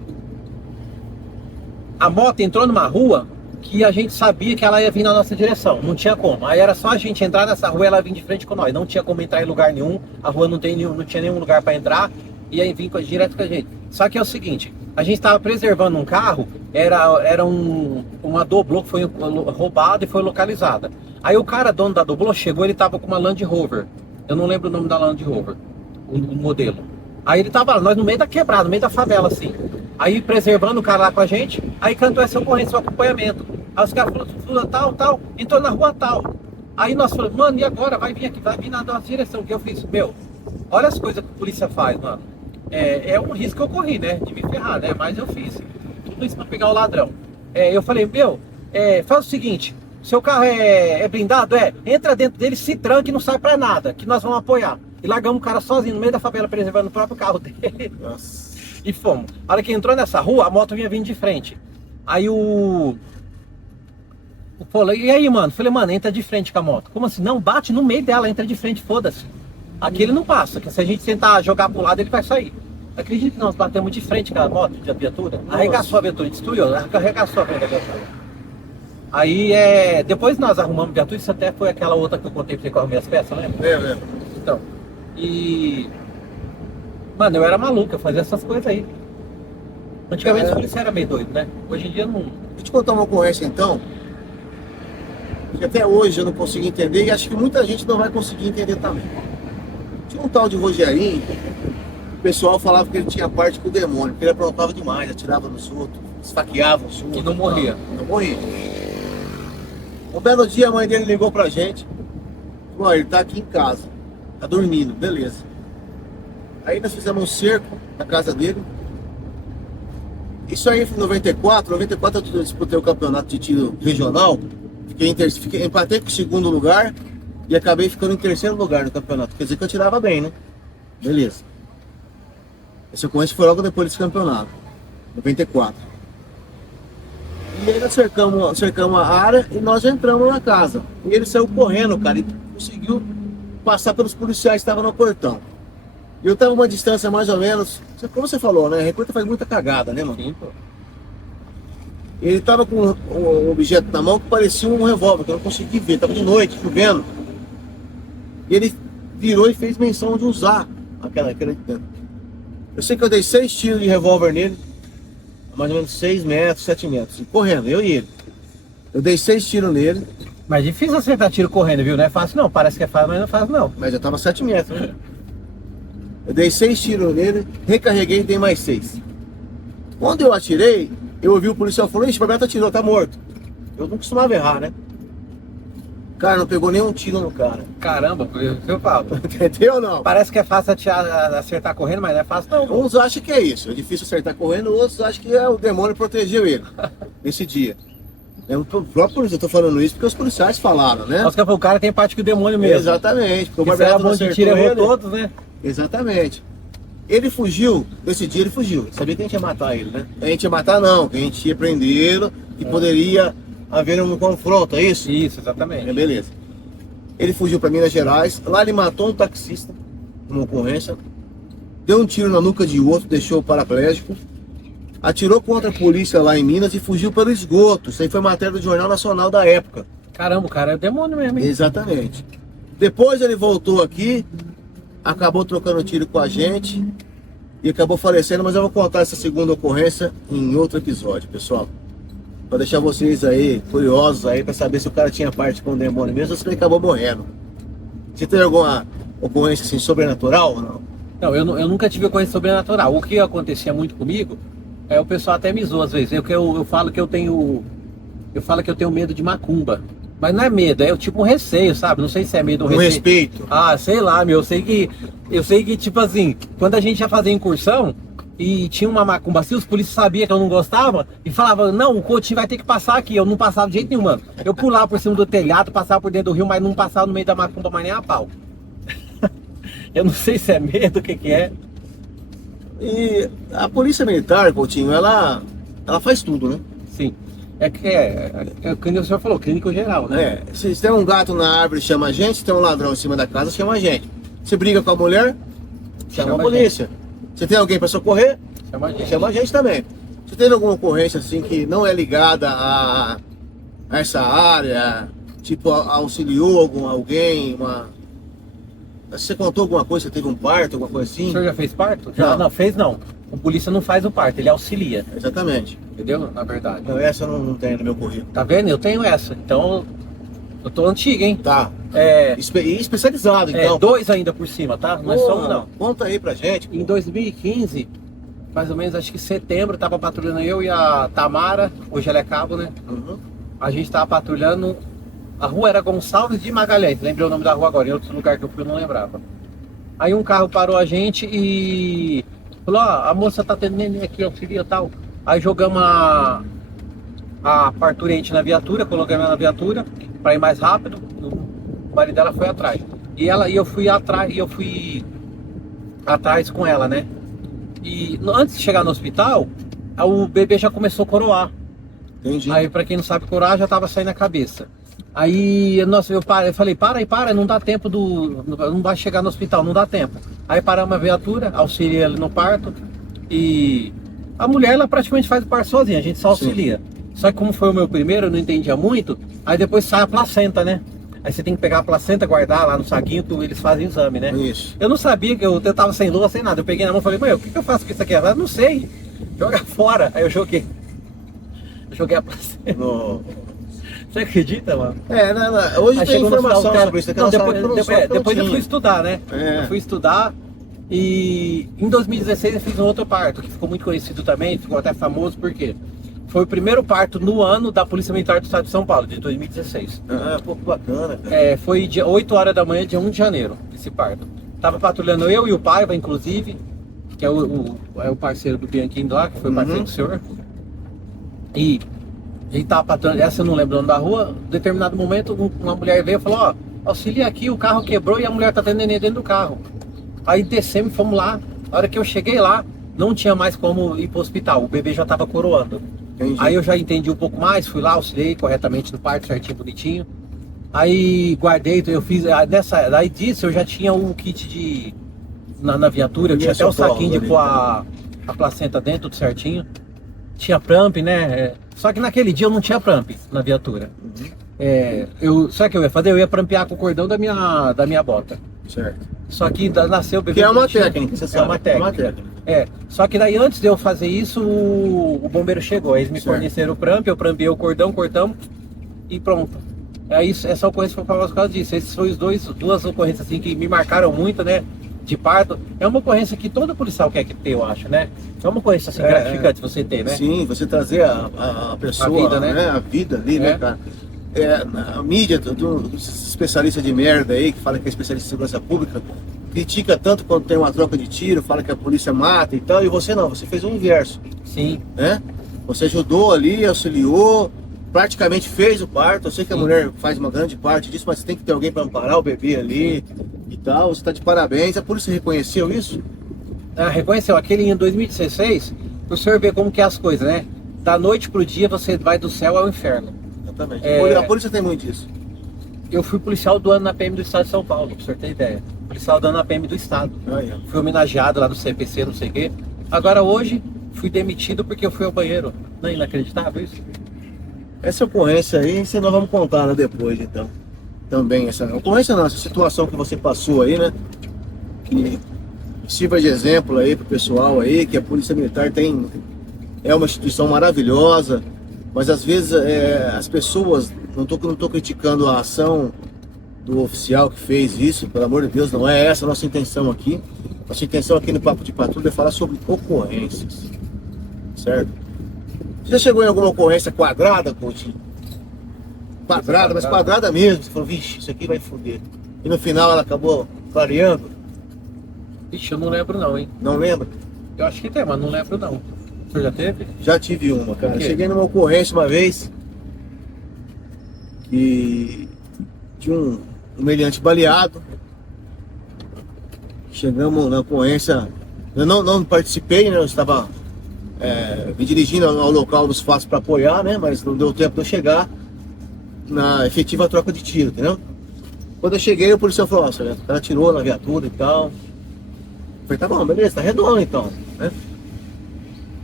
a moto entrou numa rua que a gente sabia que ela ia vir na nossa direção, não tinha como. Aí era só a gente entrar nessa rua e ela vir de frente com nós, não tinha como entrar em lugar nenhum, a rua não tinha nenhum lugar para entrar, e aí vir direto com a gente. Só que é o seguinte, a gente estava preservando um carro, era uma Doblô que foi roubada e foi localizada. Aí o cara, dono da Doblô, chegou, ele tava com uma Land Rover, eu não lembro o nome da Land Rover, o modelo. Aí ele tava, nós no meio da quebrada, no meio da favela, assim. Aí preservando o cara lá com a gente, aí cantou essa ocorrência, seu acompanhamento. Aí os caras falaram, tal, entrou na rua tal. Aí nós falamos, mano, e agora? Vai vir aqui, vai vir na nossa direção. O que eu fiz? Meu, olha as coisas que a polícia faz, mano. É um risco que eu corri, né? De me ferrar, né? Mas eu fiz. Tudo isso pra pegar o ladrão. Eu falei, meu, faz o seguinte, seu carro é blindado? Entra dentro dele, se tranca e não sai pra nada, que nós vamos apoiar. E largamos o cara sozinho no meio da favela, preservando o próprio carro dele. Nossa. E fomos. A hora que entrou nessa rua, a moto vinha vindo de frente. Aí falou, e aí, mano? Falei, mano, entra de frente com a moto. Como assim? Não, bate no meio dela, entra de frente, foda-se. Aqui ele não passa, que se a gente tentar jogar pro lado, ele vai sair. Acredito que nós batemos de frente com a moto de viatura. Arregaçou a viatura, destruiu, arregaçou a viatura. Aí, depois nós arrumamos a viatura, isso até foi aquela outra que eu contei pra você com as minhas peças, lembra? Então, mano, eu era maluco, eu fazia essas coisas aí. Antigamente os policiais eram meio doido, né? Hoje em dia não... Vou te contar uma ocorrência então, que até hoje eu não consigo entender e acho que muita gente não vai conseguir entender também. Tinha um tal de Rogerinho, o pessoal falava que ele tinha parte com o demônio, porque ele aprontava demais, atirava nos outros, esfaqueava os outros. E não morria. Não morria. Um belo dia a mãe dele ligou pra gente, falou, ele tá aqui em casa, tá dormindo, beleza. Aí nós fizemos um cerco na casa dele. Isso aí foi em 94 eu disputei o campeonato de tiro regional. Empatei com o segundo lugar e acabei ficando em terceiro lugar no campeonato. Quer dizer que eu tirava bem, né? Beleza. Essa ocorrência foi logo depois desse campeonato, 94. E aí nós cercamos a área e nós entramos na casa. E ele saiu correndo, cara, e conseguiu passar pelos policiais que estavam no portão. E eu estava a uma distância mais ou menos, como você falou, né? A recruta faz muita cagada, né, mano? Sim, pô. Ele estava com um objeto na mão que parecia um revólver, que eu não consegui ver, estava de noite, chovendo. E ele virou e fez menção de usar aquela. Eu sei que eu dei 6 tiros de revólver nele, mais ou menos 6 metros, 7 metros, correndo, eu e ele. Eu dei 6 tiros nele. Mas difícil acertar tiro correndo, viu? Não é fácil não, parece que é fácil, mas não é fácil não. Mas eu tava 7 metros, né? Eu dei 6 tiros nele, recarreguei e dei mais 6. Quando eu atirei, eu ouvi o policial falando, ixi, o Bebeto atirou, tá morto. Eu não costumava errar, né? Cara, não pegou nenhum tiro no cara. Caramba, eu falo. Entendeu ou não? Parece que é fácil acertar correndo, mas não é fácil não. Uns acham que é isso, é difícil acertar correndo, outros acham que é o demônio protegeu ele nesse dia. É o próprio polícia, eu tô falando isso porque os policiais falaram, né? O cara tem parte que o demônio mesmo. Exatamente, porque o Barbeto Barbeto não de tiro acertou errou ele. todos, né? Exatamente. Ele fugiu, nesse dia ele fugiu. Sabia que a gente ia matar ele, né? A gente ia matar não, que a gente ia prendê-lo, que poderia haver um confronto, é isso? Isso, exatamente. É, beleza. Ele fugiu para Minas Gerais, lá ele matou um taxista, numa ocorrência, deu um tiro na nuca de outro, deixou o paraplégico, atirou contra a polícia lá em Minas e fugiu pelo esgoto. Isso aí foi matéria do Jornal Nacional da época. Caramba, o cara é demônio mesmo, hein? Exatamente. Depois ele voltou aqui, acabou trocando tiro com a gente e acabou falecendo, mas eu vou contar essa segunda ocorrência em outro episódio, pessoal. Pra deixar vocês aí curiosos aí pra saber se o cara tinha parte com o demônio mesmo ou se ele acabou morrendo. Você tem alguma ocorrência assim sobrenatural ou não? Não, eu nunca tive coisa sobrenatural. O que acontecia muito comigo, o pessoal até me zoa às vezes. Eu falo que eu tenho. Eu falo que eu tenho medo de macumba. Mas não é medo, é tipo um receio, sabe? Não sei se é medo ou receio. Respeito. Ah, sei lá, meu. Eu sei que, tipo assim, quando a gente ia fazer incursão e tinha uma macumba assim, os polícias sabiam que eu não gostava e falavam, não, o Coutinho vai ter que passar aqui. Eu não passava de jeito nenhum, mano. Eu pulava por cima do telhado, passava por dentro do rio, mas não passava no meio da macumba, mas nem a pau. Eu não sei se é medo, o que é. E a polícia militar, Coutinho, ela faz tudo, né? Sim. É o que o senhor falou, clínico geral, né? É, se tem um gato na árvore, chama a gente. Se tem um ladrão em cima da casa, chama a gente. Se briga com a mulher, chama a polícia. Se tem alguém para socorrer, chama a gente também. Se tem alguma ocorrência assim que não é ligada a essa área, tipo auxiliou alguém, você contou alguma coisa, você teve um parto, alguma coisa assim? O senhor já fez parto? Não. Não, fez não. O polícia não faz o parto, ele auxilia. Exatamente. Entendeu? Na verdade. Não, essa eu não tenho no meu currículo. Tá vendo? Eu tenho essa. Então, eu tô antigo, hein? Tá. É, E especializado, então. 2 ainda por cima, tá? Não é só um, não. Conta aí pra gente. Em 2015, mais ou menos, acho que em setembro, tava patrulhando eu e a Tamara, hoje ela é cabo, né? Uhum. A gente tava patrulhando, a rua era Gonçalves de Magalhães, lembrei o nome da rua agora, em outro lugar que eu fui eu não lembrava. Aí um carro parou a gente e falou, ó, a moça tá tendo neném aqui, auxilia e tal. Aí jogamos a parturiente na viatura, colocamos ela na viatura para ir mais rápido. O marido dela foi atrás. E eu fui atrás com ela, né? E antes de chegar no hospital, o bebê já começou a coroar. Entendi. Aí, pra quem não sabe coroar, já tava saindo a cabeça. Aí, nossa, eu falei, para, não dá tempo não vai chegar no hospital, não dá tempo. Aí paramos a viatura, auxiliei ele no parto. E a mulher, ela praticamente faz o parto sozinha, a gente só auxilia. Sim. Só que como foi o meu primeiro, eu não entendia muito. Aí depois sai a placenta, né? Aí você tem que pegar a placenta, guardar lá no saquinho, eles fazem exame, né? Isso. Eu não sabia que eu tava sem luva, sem nada. Eu peguei na mão e falei, mãe, o que eu faço com isso aqui? Ela, não sei, joga fora. Aí eu joguei. A placenta. No... Você acredita, mano? Não. Hoje aí tem informação sobre isso. Não, depois eu fui estudar, né? É. Eu fui estudar e em 2016 eu fiz um outro parto, que ficou muito conhecido também, ficou até famoso, por quê? Foi o primeiro parto no ano da Polícia Militar do Estado de São Paulo, de 2016. Ah, pouco bacana, cara. Foi dia 8 horas da manhã, dia 1 de janeiro, esse parto. Tava patrulhando eu e o Paiva, inclusive, que é o parceiro do Bianchini lá, que foi o parceiro do senhor. E ele tava patrulhando, essa eu não lembro o nome da rua, em determinado momento uma mulher veio e falou, ó, auxilia aqui, o carro quebrou e a mulher tá tendo neném dentro do carro. Aí descemos e fomos lá. A hora que eu cheguei lá, não tinha mais como ir pro hospital, o bebê já tava coroando. Entendi. Aí eu já entendi um pouco mais, fui lá, auxiliei corretamente no parto, certinho, bonitinho. Aí guardei, eu fiz, daí disso eu já tinha um kit de, na viatura, eu tinha até o saquinho de pôr a placenta dentro, tudo certinho. Tinha pramp, né? Só que naquele dia eu não tinha pramp na viatura. Sabe o que eu ia fazer? Eu ia prampear com o cordão da minha bota. Certo. Só que nasceu o bebê. Que é uma técnica, você sabe. É uma técnica. Só que daí antes de eu fazer isso, o bombeiro chegou. Eles me forneceram o pramp, eu prampeei o cordão, cortamos e pronto. Aí essa ocorrência foi por causa disso. Esses foram duas ocorrências assim que me marcaram muito, né? De parto. É uma ocorrência que todo policial quer ter, eu acho, né? É uma ocorrência assim gratificante você ter, né? Sim, você trazer a pessoa, a vida, né? A vida ali, né, cara? A mídia, dos especialistas de merda aí, que fala que é especialista em segurança pública, critica tanto quando tem uma troca de tiro, fala que a polícia mata e tal, e você não, você fez o inverso. Sim. Né? Você ajudou ali, auxiliou, praticamente fez o parto. Eu sei que a mulher faz uma grande parte disso, mas tem que ter alguém para amparar o bebê ali e tal. Você está de parabéns. A polícia reconheceu isso? Reconheceu. Aquele em 2016, o senhor vê como que é as coisas, né? Da noite pro dia você vai do céu ao inferno. Exatamente. A polícia tem muito disso. Eu fui policial do ano na PM do Estado de São Paulo, pra o senhor ter ideia. Policial do ano na PM do Estado. Fui homenageado lá no CPC, não sei o quê. Agora hoje, fui demitido porque eu fui ao banheiro. Não é inacreditável isso? Essa ocorrência aí, nós vamos contar, né, depois, então. Também essa ocorrência não, essa situação que você passou aí, né? Que sirva de exemplo aí pro pessoal aí, que a Polícia Militar é uma instituição maravilhosa, mas às vezes as pessoas, não tô criticando a ação do oficial que fez isso, pelo amor de Deus, não é essa a nossa intenção aqui. Nossa intenção aqui no Papo de Patrulha é falar sobre ocorrências, certo? Você já chegou em alguma ocorrência quadrada, Coutinho? Quadrada, mas quadrada mesmo. Você falou, vixe, isso aqui vai foder. E no final ela acabou clareando? Vixe, eu não lembro não, hein? Não lembra? Eu acho que tem, mas não lembro não. O senhor já teve? Já tive uma, cara. Cheguei numa ocorrência uma vez que tinha um meliante baleado. Chegamos na ocorrência. Eu não participei, né? Eu estava me dirigindo ao local dos fatos para apoiar, né? Mas não deu tempo de eu chegar na efetiva troca de tiro, entendeu? Quando eu cheguei, o policial falou: nossa, o cara atirou na viatura e tal. Eu falei: tá bom, beleza, tá redondo então, né?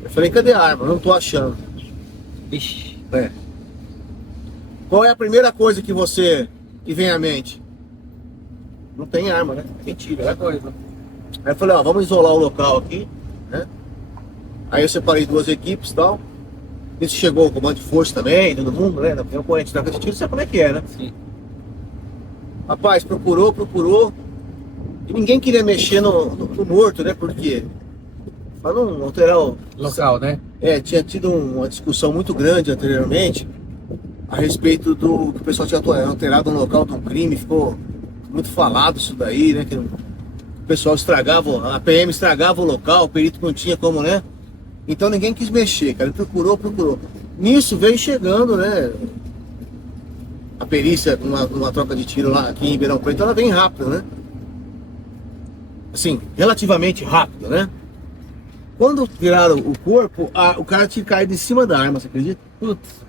Eu falei: cadê a arma? Não tô achando. Ixi. Qual é a primeira coisa que vem à mente? Não tem arma, né? Mentira. É coisa. Aí eu falei: ó, vamos isolar o local aqui, né? Aí eu separei duas equipes e tal. Isso chegou o comando de força também, todo mundo, né? Na ocorrência de troca de tiro, sabe como é que é, né? Sim. Rapaz, procurou. E ninguém queria mexer no morto, né? Por quê? Pra não alterar o local, né? Tinha tido uma discussão muito grande anteriormente a respeito do que o pessoal tinha alterado no local do crime. Ficou muito falado isso daí, né? Que o pessoal estragava, a PM estragava o local, o perito não tinha como, né? Então ninguém quis mexer, cara. Ele procurou. Nisso veio chegando, né? A perícia, uma troca de tiro lá aqui em Ribeirão Preto, ela vem rápido, né? Assim, relativamente rápido, né? Quando tiraram o corpo, o cara tinha caído em cima da arma, você acredita? Putz.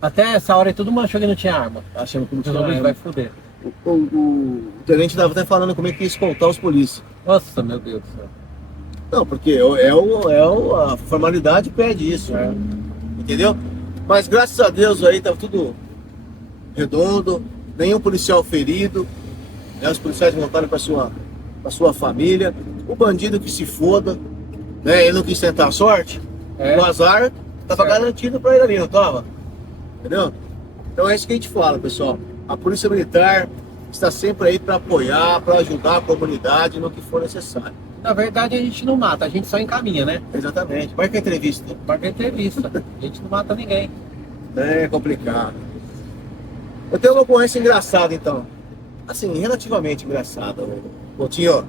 Até essa hora tudo manchou que não tinha arma. Achando que não tinha arma. arma. Vai foder. O tenente estava até falando como é que ia escoltar os polícias. Nossa, meu Deus do céu. Não, porque a formalidade pede isso, entendeu? Mas graças a Deus aí tava tudo redondo, nenhum policial ferido, né? Os policiais voltaram para sua família. O bandido que se foda, né? Ele não quis tentar a sorte, o azar tava garantido para ele ali, não tava? Entendeu? Então é isso que a gente fala, pessoal. A Polícia Militar está sempre aí para apoiar, para ajudar a comunidade no que for necessário. Na verdade, a gente não mata, a gente só encaminha, né? Exatamente. Marca a entrevista. Marca a entrevista. A gente não mata ninguém. É complicado. Eu tenho uma ocorrência engraçada, então. Assim, relativamente engraçada, Coutinho.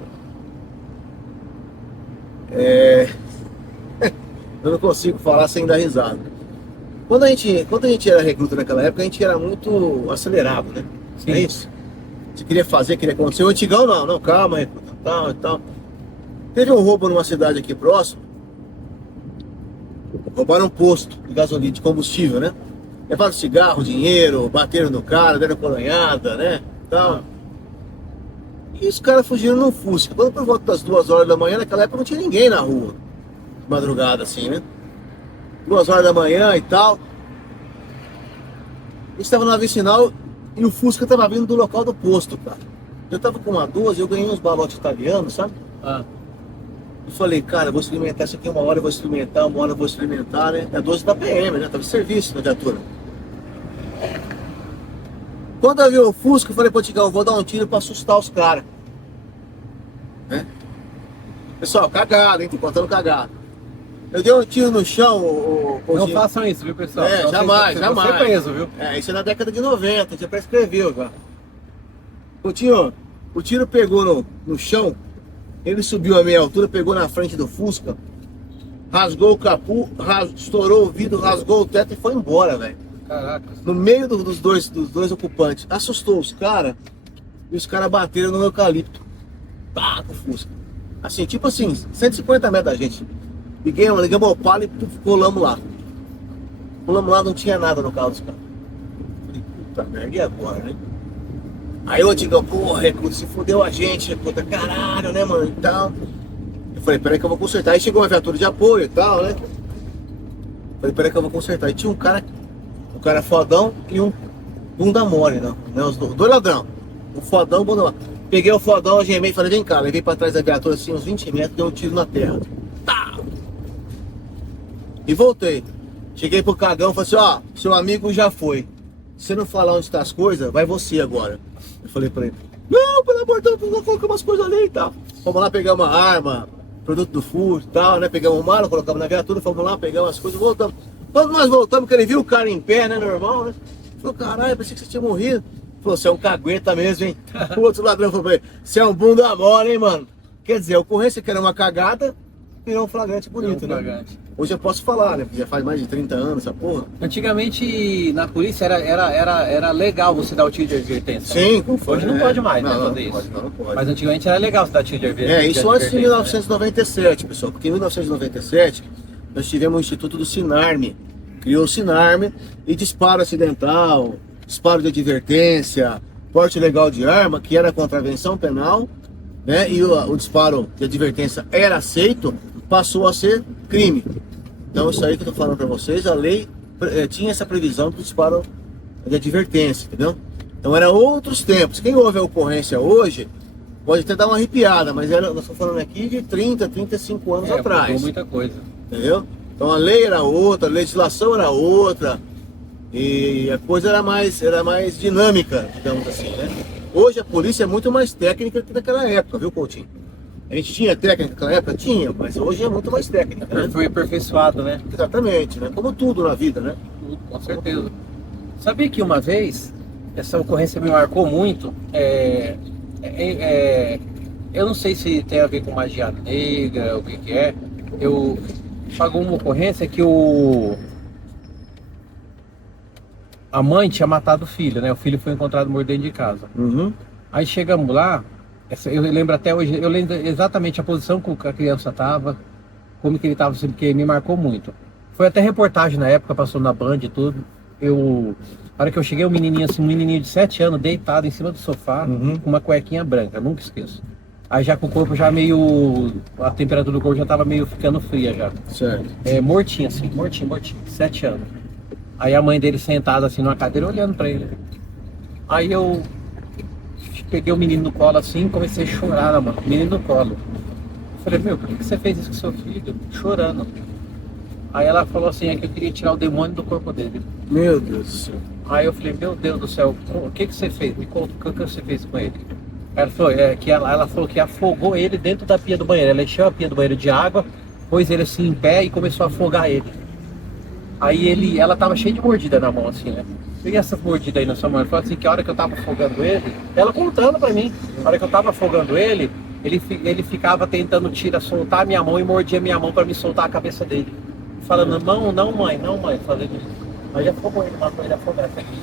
Eu não consigo falar sem dar risada. Quando a gente era recruta naquela época, a gente era muito acelerado, né? Sim. É isso? Você queria fazer, queria acontecer. O antigão não, calma, recruta, tal e tal. Teve um roubo numa cidade aqui próximo. Roubaram um posto de gasolina, de combustível, né? Levaram cigarro, dinheiro, bateram no cara, deram coronhada, né? Tal. E os caras fugiram no Fusca. Quando por volta das 2 horas da manhã, naquela época não tinha ninguém na rua. De madrugada assim, né? 2 horas da manhã e tal. Eles estavam na vicinal e o Fusca estava vindo do local do posto, cara. Eu tava com uma 12, eu ganhei uns balotes italianos, sabe? Eu falei, cara, eu vou experimentar isso aqui uma hora, eu vou experimentar, uma hora eu vou experimentar, né? É 12 da PM, né? Tava de serviço na viatura. Quando eu vi o Fusca, eu falei, pô, Tigão, eu vou dar um tiro pra assustar os caras. Né? Pessoal, cagada, hein? Tô contando cagada. Eu dei um tiro no chão, Não façam isso, viu, pessoal? Jamais, você jamais. Você preso, viu? Isso é na década de 90, já prescreveu, cara. Coutinho, o tiro pegou no chão, ele subiu a meia altura, pegou na frente do Fusca, rasgou o capô, estourou o vidro, rasgou o teto e foi embora, velho. Caraca. No meio dos dois ocupantes. Assustou os caras e os caras bateram no eucalipto. Pá, com o Fusca. Assim, tipo assim, 150 metros da gente. Ligamos ao palo e pulamos lá. Pulamos lá, não tinha nada no carro dos caras. Falei, puta merda, e agora, né? Aí o antigão, porra, recruta, se fudeu a gente, recruta, caralho, né, mano, e tal. Eu falei, peraí que eu vou consertar. Aí chegou uma viatura de apoio e tal, né? Falei, peraí que eu vou consertar. Aí tinha um cara fodão e um bunda mole, né? Os dois ladrão. O fodão, o bunda mole. Peguei o fodão, algemei e falei, vem cá, levei pra trás da viatura assim, uns 20 metros, dei um tiro na terra. Tá! E voltei. Cheguei pro cagão e falei assim, ó, seu amigo já foi. Se você não falar onde tá as coisas, vai você agora. Eu falei pra ele, não, pelo amor de Deus, vou colocar umas coisas ali e tal. Fomos lá pegar uma arma, produto do furto e tal, né? Pegamos uma mala, colocamos na viatura, fomos lá, pegamos as coisas, voltamos. Quando nós voltamos, que ele viu o cara em pé, né, normal, né? Falou, caralho, pensei que você tinha morrido. Falou, você é um cagueta mesmo, hein? O outro ladrão falou pra ele, você é um bunda mole, hein, mano? Quer dizer, a ocorrência que era uma cagada, virou um flagrante bonito, né? Hoje eu posso falar, né? Porque já faz mais de 30 anos essa porra. Antigamente, na polícia, era legal você dar o tiro de advertência. Sim, hoje não pode mais, né, fazer isso. Não pode. Mas antigamente era legal você dar tiro de advertência. Isso antes de 1997, pessoal. Porque em 1997, nós tivemos o Instituto do Sinarme. Criou o Sinarme e disparo acidental, disparo de advertência, porte ilegal de arma, que era contravenção penal, né? E o disparo de advertência era aceito, passou a ser crime. Então isso aí que eu tô falando para vocês, a lei tinha essa previsão do disparo de advertência, entendeu? Então eram outros tempos. Quem ouve a ocorrência hoje pode até dar uma arrepiada, mas nós estamos falando aqui de 30, 35 anos atrás. Mudou muita coisa. Entendeu? Então a lei era outra, a legislação era outra e a coisa era mais dinâmica, digamos assim, né? Hoje a polícia é muito mais técnica que naquela época, viu, Coutinho? A gente tinha técnica naquela época? Tinha, mas hoje é muito mais técnica, né? Foi aperfeiçoado, né? Exatamente, né? Como tudo na vida, né? Tudo, com certeza. Sabia que uma vez, essa ocorrência me marcou muito, eu não sei se tem a ver com magia negra, o que é, eu pagou uma ocorrência que a mãe tinha matado o filho, né? O filho foi encontrado morto dentro de casa. Uhum. Aí chegamos lá, eu lembro até hoje, eu lembro exatamente a posição que a criança estava, como que ele estava, porque me marcou muito. Foi até reportagem na época, passou na Band e tudo. Na hora que eu cheguei, um menininho de 7 anos, deitado em cima do sofá, com uma cuequinha branca, nunca esqueço. Aí já com o corpo já meio, a temperatura do corpo já tava meio ficando fria já. Certo. Mortinho assim, mortinho, 7 anos. Aí a mãe dele sentada assim numa cadeira olhando pra ele. Aí eu peguei o menino no colo assim, comecei a chorar, mano, o menino no colo. Eu falei, meu, por que você fez isso com seu filho? Chorando. Aí ela falou assim, é que eu queria tirar o demônio do corpo dele. Meu Deus do céu. Aí eu falei, meu Deus do céu, o que você fez? Me conta, o que você fez com ele? Ela falou que afogou ele dentro da pia do banheiro. Ela encheu a pia do banheiro de água, pôs ele assim em pé e começou a afogar ele. Aí ela tava cheia de mordida na mão assim, né? E essa mordida aí na sua mão? Ela falou assim que a hora que eu tava afogando ele, ela contando pra mim, a hora que eu tava afogando ele ele ficava tentando soltar a minha mão e mordia a minha mão pra me soltar a cabeça dele. Falando, não mãe, fazendo isso. Aí afogou ele, matou ele afogado aqui.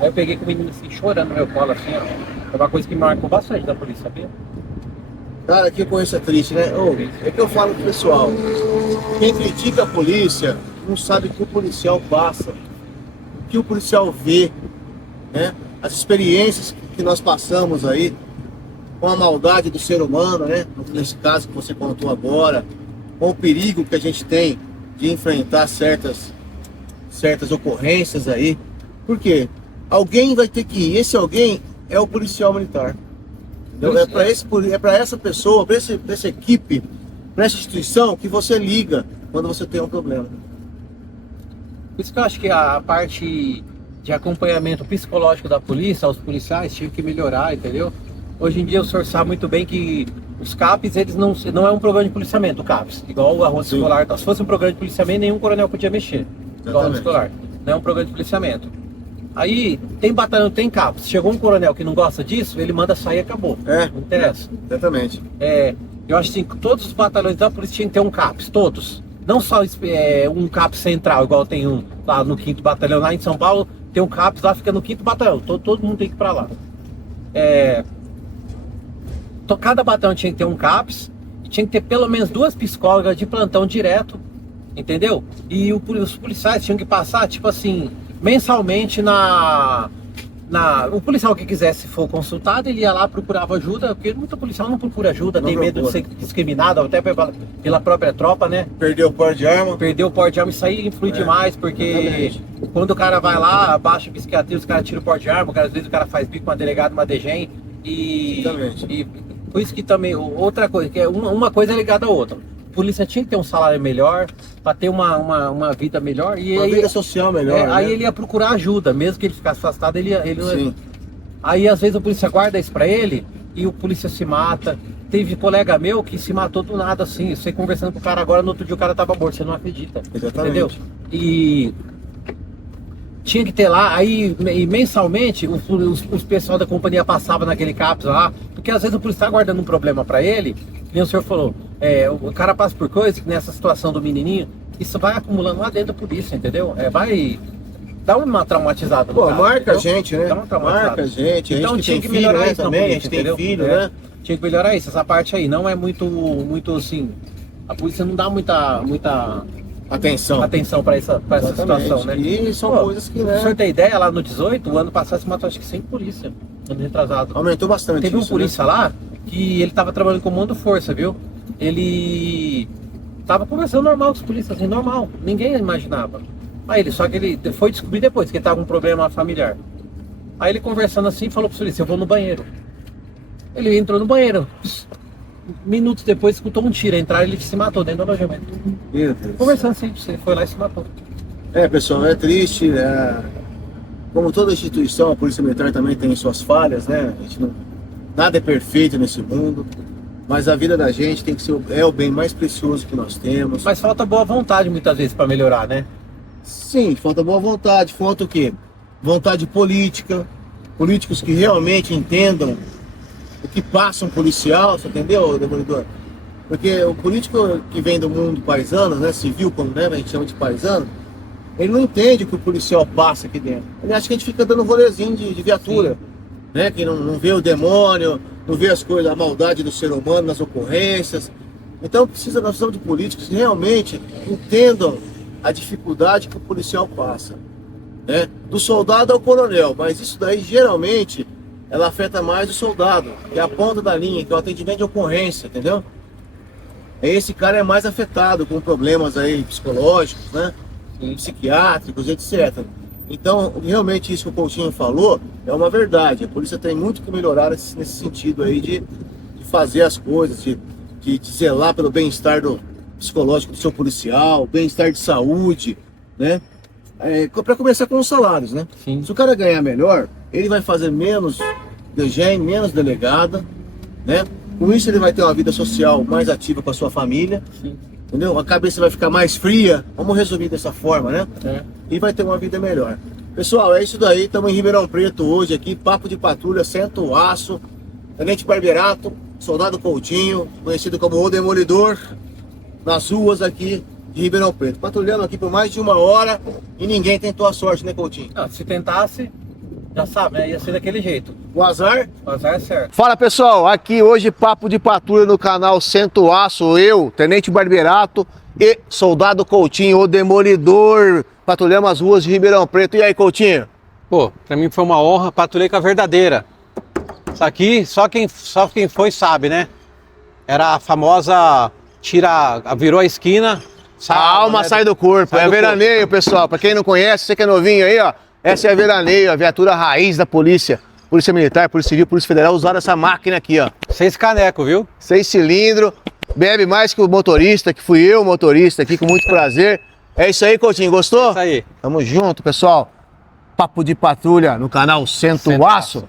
Aí eu peguei com o menino assim, chorando no meu colo, assim, ó. É uma coisa que me marcou bastante da polícia, sabia? Cara, que coisa triste, né? Ô, é que eu falo pro pessoal, quem critica a polícia não sabe o que o policial passa, o que o policial vê, né? As experiências que nós passamos aí com a maldade do ser humano, né? Nesse caso que você contou agora, com o perigo que a gente tem de enfrentar certas ocorrências aí. Por quê? Alguém vai ter que ir. Esse alguém é o policial militar. Então, é para essa pessoa, para essa equipe, para essa instituição que você liga quando você tem um problema. Por isso que eu acho que a parte de acompanhamento psicológico da polícia, os policiais, tinha que melhorar, entendeu? Hoje em dia o senhor sabe muito bem que os CAPs, eles não é um programa de policiamento, o CAPs. Igual a Ronda Escolar. Se fosse um programa de policiamento, nenhum coronel podia mexer. Igual a Ronda Escolar. Não é um programa de policiamento. Aí, tem batalhão, tem CAPs. Chegou um coronel que não gosta disso, ele manda sair e acabou. Não interessa. Exatamente. Eu acho assim, que todos os batalhões da polícia tinham que ter um CAPs, todos. Não só um CAPs central, igual tem um lá no 5º Batalhão, lá em São Paulo, tem um CAPs lá, fica no 5º Batalhão. Todo mundo tem que ir pra lá. Cada batalhão tinha que ter um CAPS, e tinha que ter pelo menos 2 psicólogas de plantão direto, entendeu? E os policiais tinham que passar, tipo assim, mensalmente o policial que quisesse, se for consultado, ele ia lá, procurava ajuda, porque muito policial não procura ajuda, tem medo de ser discriminado, até pela própria tropa, né? Perdeu o porte de arma. Perdeu o porte de arma, isso aí influi demais, porque quando o cara vai lá, abaixa a psiquiatria, os caras tiram o porte de arma, às vezes o cara faz bico com uma delegada, uma DGEM, e por isso que também, outra coisa, que uma coisa é ligada à outra. A polícia tinha que ter um salário melhor, para ter uma vida melhor. E uma aí, vida social melhor. Né? Aí ele ia procurar ajuda, mesmo que ele ficasse afastado, ele não. Aí às vezes o polícia guarda isso para ele e o polícia se mata. Teve colega meu que se matou do nada, assim. Você conversando com o cara agora, no outro dia o cara tava morto, você não acredita. Exatamente. Entendeu? E tinha que ter lá, aí mensalmente os pessoal da companhia passava naquele CAPS lá, porque às vezes o polícia tá guardando um problema para ele, e o senhor falou, o cara passa por coisa, que nessa situação do menininho, isso vai acumulando lá dentro da polícia, entendeu? Vai dar uma traumatizada no cara, marca entendeu? a gente, né? Dá uma traumatizada. Marca a gente. Então a gente tinha que filho, melhorar né, isso também, polícia, a gente tem entendeu? filho, né? Tinha que melhorar isso, essa parte aí, não é muito assim, a polícia não dá muita atenção para essa situação, né? E são coisas que, né? O senhor tem ideia, lá no 18, o ano passado se matou acho que 100 polícia, ano retrasado. Aumentou bastante. Teve um isso, polícia lá que ele tava trabalhando com comando força, viu? Ele tava conversando normal com os polícias, assim, normal, ninguém imaginava. Só que ele foi descobrir depois que ele tava com um problema familiar. Aí ele conversando assim, falou pro polícia, eu vou no banheiro. Ele entrou no banheiro. Minutos depois escutou um tiro, entrar ele se matou dentro do alojamento. Meu Deus. Conversando assim, ele foi lá e se matou. Pessoal, é triste, como toda instituição, a Polícia Militar também tem suas falhas, né? Nada é perfeito nesse mundo, mas a vida da gente tem que ser o bem mais precioso que nós temos. Mas falta boa vontade muitas vezes para melhorar, né? Sim, falta boa vontade, falta o quê? Vontade política, políticos que realmente entendam o que passa um policial, você entendeu, Demolidor? Porque o político que vem do mundo paisano, né, civil, como a gente chama de paisano, ele não entende o que o policial passa aqui dentro. Ele acha que a gente fica dando rolezinho de viatura, né? Que não vê o demônio, não vê as coisas, a maldade do ser humano nas ocorrências. Então nós precisamos de políticos que realmente entendam a dificuldade que o policial passa, né? Do soldado ao coronel, mas isso daí geralmente ela afeta mais o soldado, que é a ponta da linha, que é o atendimento de ocorrência, entendeu? Esse cara é mais afetado com problemas aí psicológicos, né? Psiquiátricos, etc. Então, realmente isso que o Coutinho falou é uma verdade. A polícia tem muito que melhorar nesse sentido aí de fazer as coisas, de zelar pelo bem-estar psicológico do seu policial, bem-estar de saúde, né? Para começar com os salários, né? Sim. Se o cara ganhar melhor, ele vai fazer menos DGEM, menos delegada, né? Com isso ele vai ter uma vida social mais ativa com a sua família. Sim. Entendeu? A cabeça vai ficar mais fria, vamos resumir dessa forma, né? E vai ter uma vida melhor. Pessoal, é isso daí, estamos em Ribeirão Preto hoje aqui, Papo de Patrulha, Centro o Aço, Tenente Barberato, Soldado Coutinho, conhecido como O Demolidor, nas ruas aqui de Ribeirão Preto. Patrulhando aqui por mais de 1 hora e ninguém tentou a sorte, né, Coutinho? Não, se tentasse, Já sabe, né? Ia ser daquele jeito. O azar? O azar é certo. Fala pessoal, aqui hoje Papo de Patrulha no canal Cento Aço, eu, Tenente Barberato e Soldado Coutinho, o Demolidor. Patrulhamos as ruas de Ribeirão Preto. E aí, Coutinho? Pô, pra mim foi uma honra, patrulhei com a verdadeira. Isso aqui, só quem foi sabe, né? Era a famosa virou a esquina. A alma sai do corpo, é veraneio, pessoal. Pra quem não conhece, você que é novinho aí, ó. Essa é a veraneio, a viatura raiz da polícia. Polícia Militar, Polícia Civil, Polícia Federal, usaram essa máquina aqui, ó. 6 canecos, viu? 6 cilindros, bebe mais que o motorista, que fui eu o motorista aqui, com muito prazer. É isso aí, Coutinho, gostou? É isso aí. Tamo junto, pessoal. Papo de Patrulha no canal Cento Aço.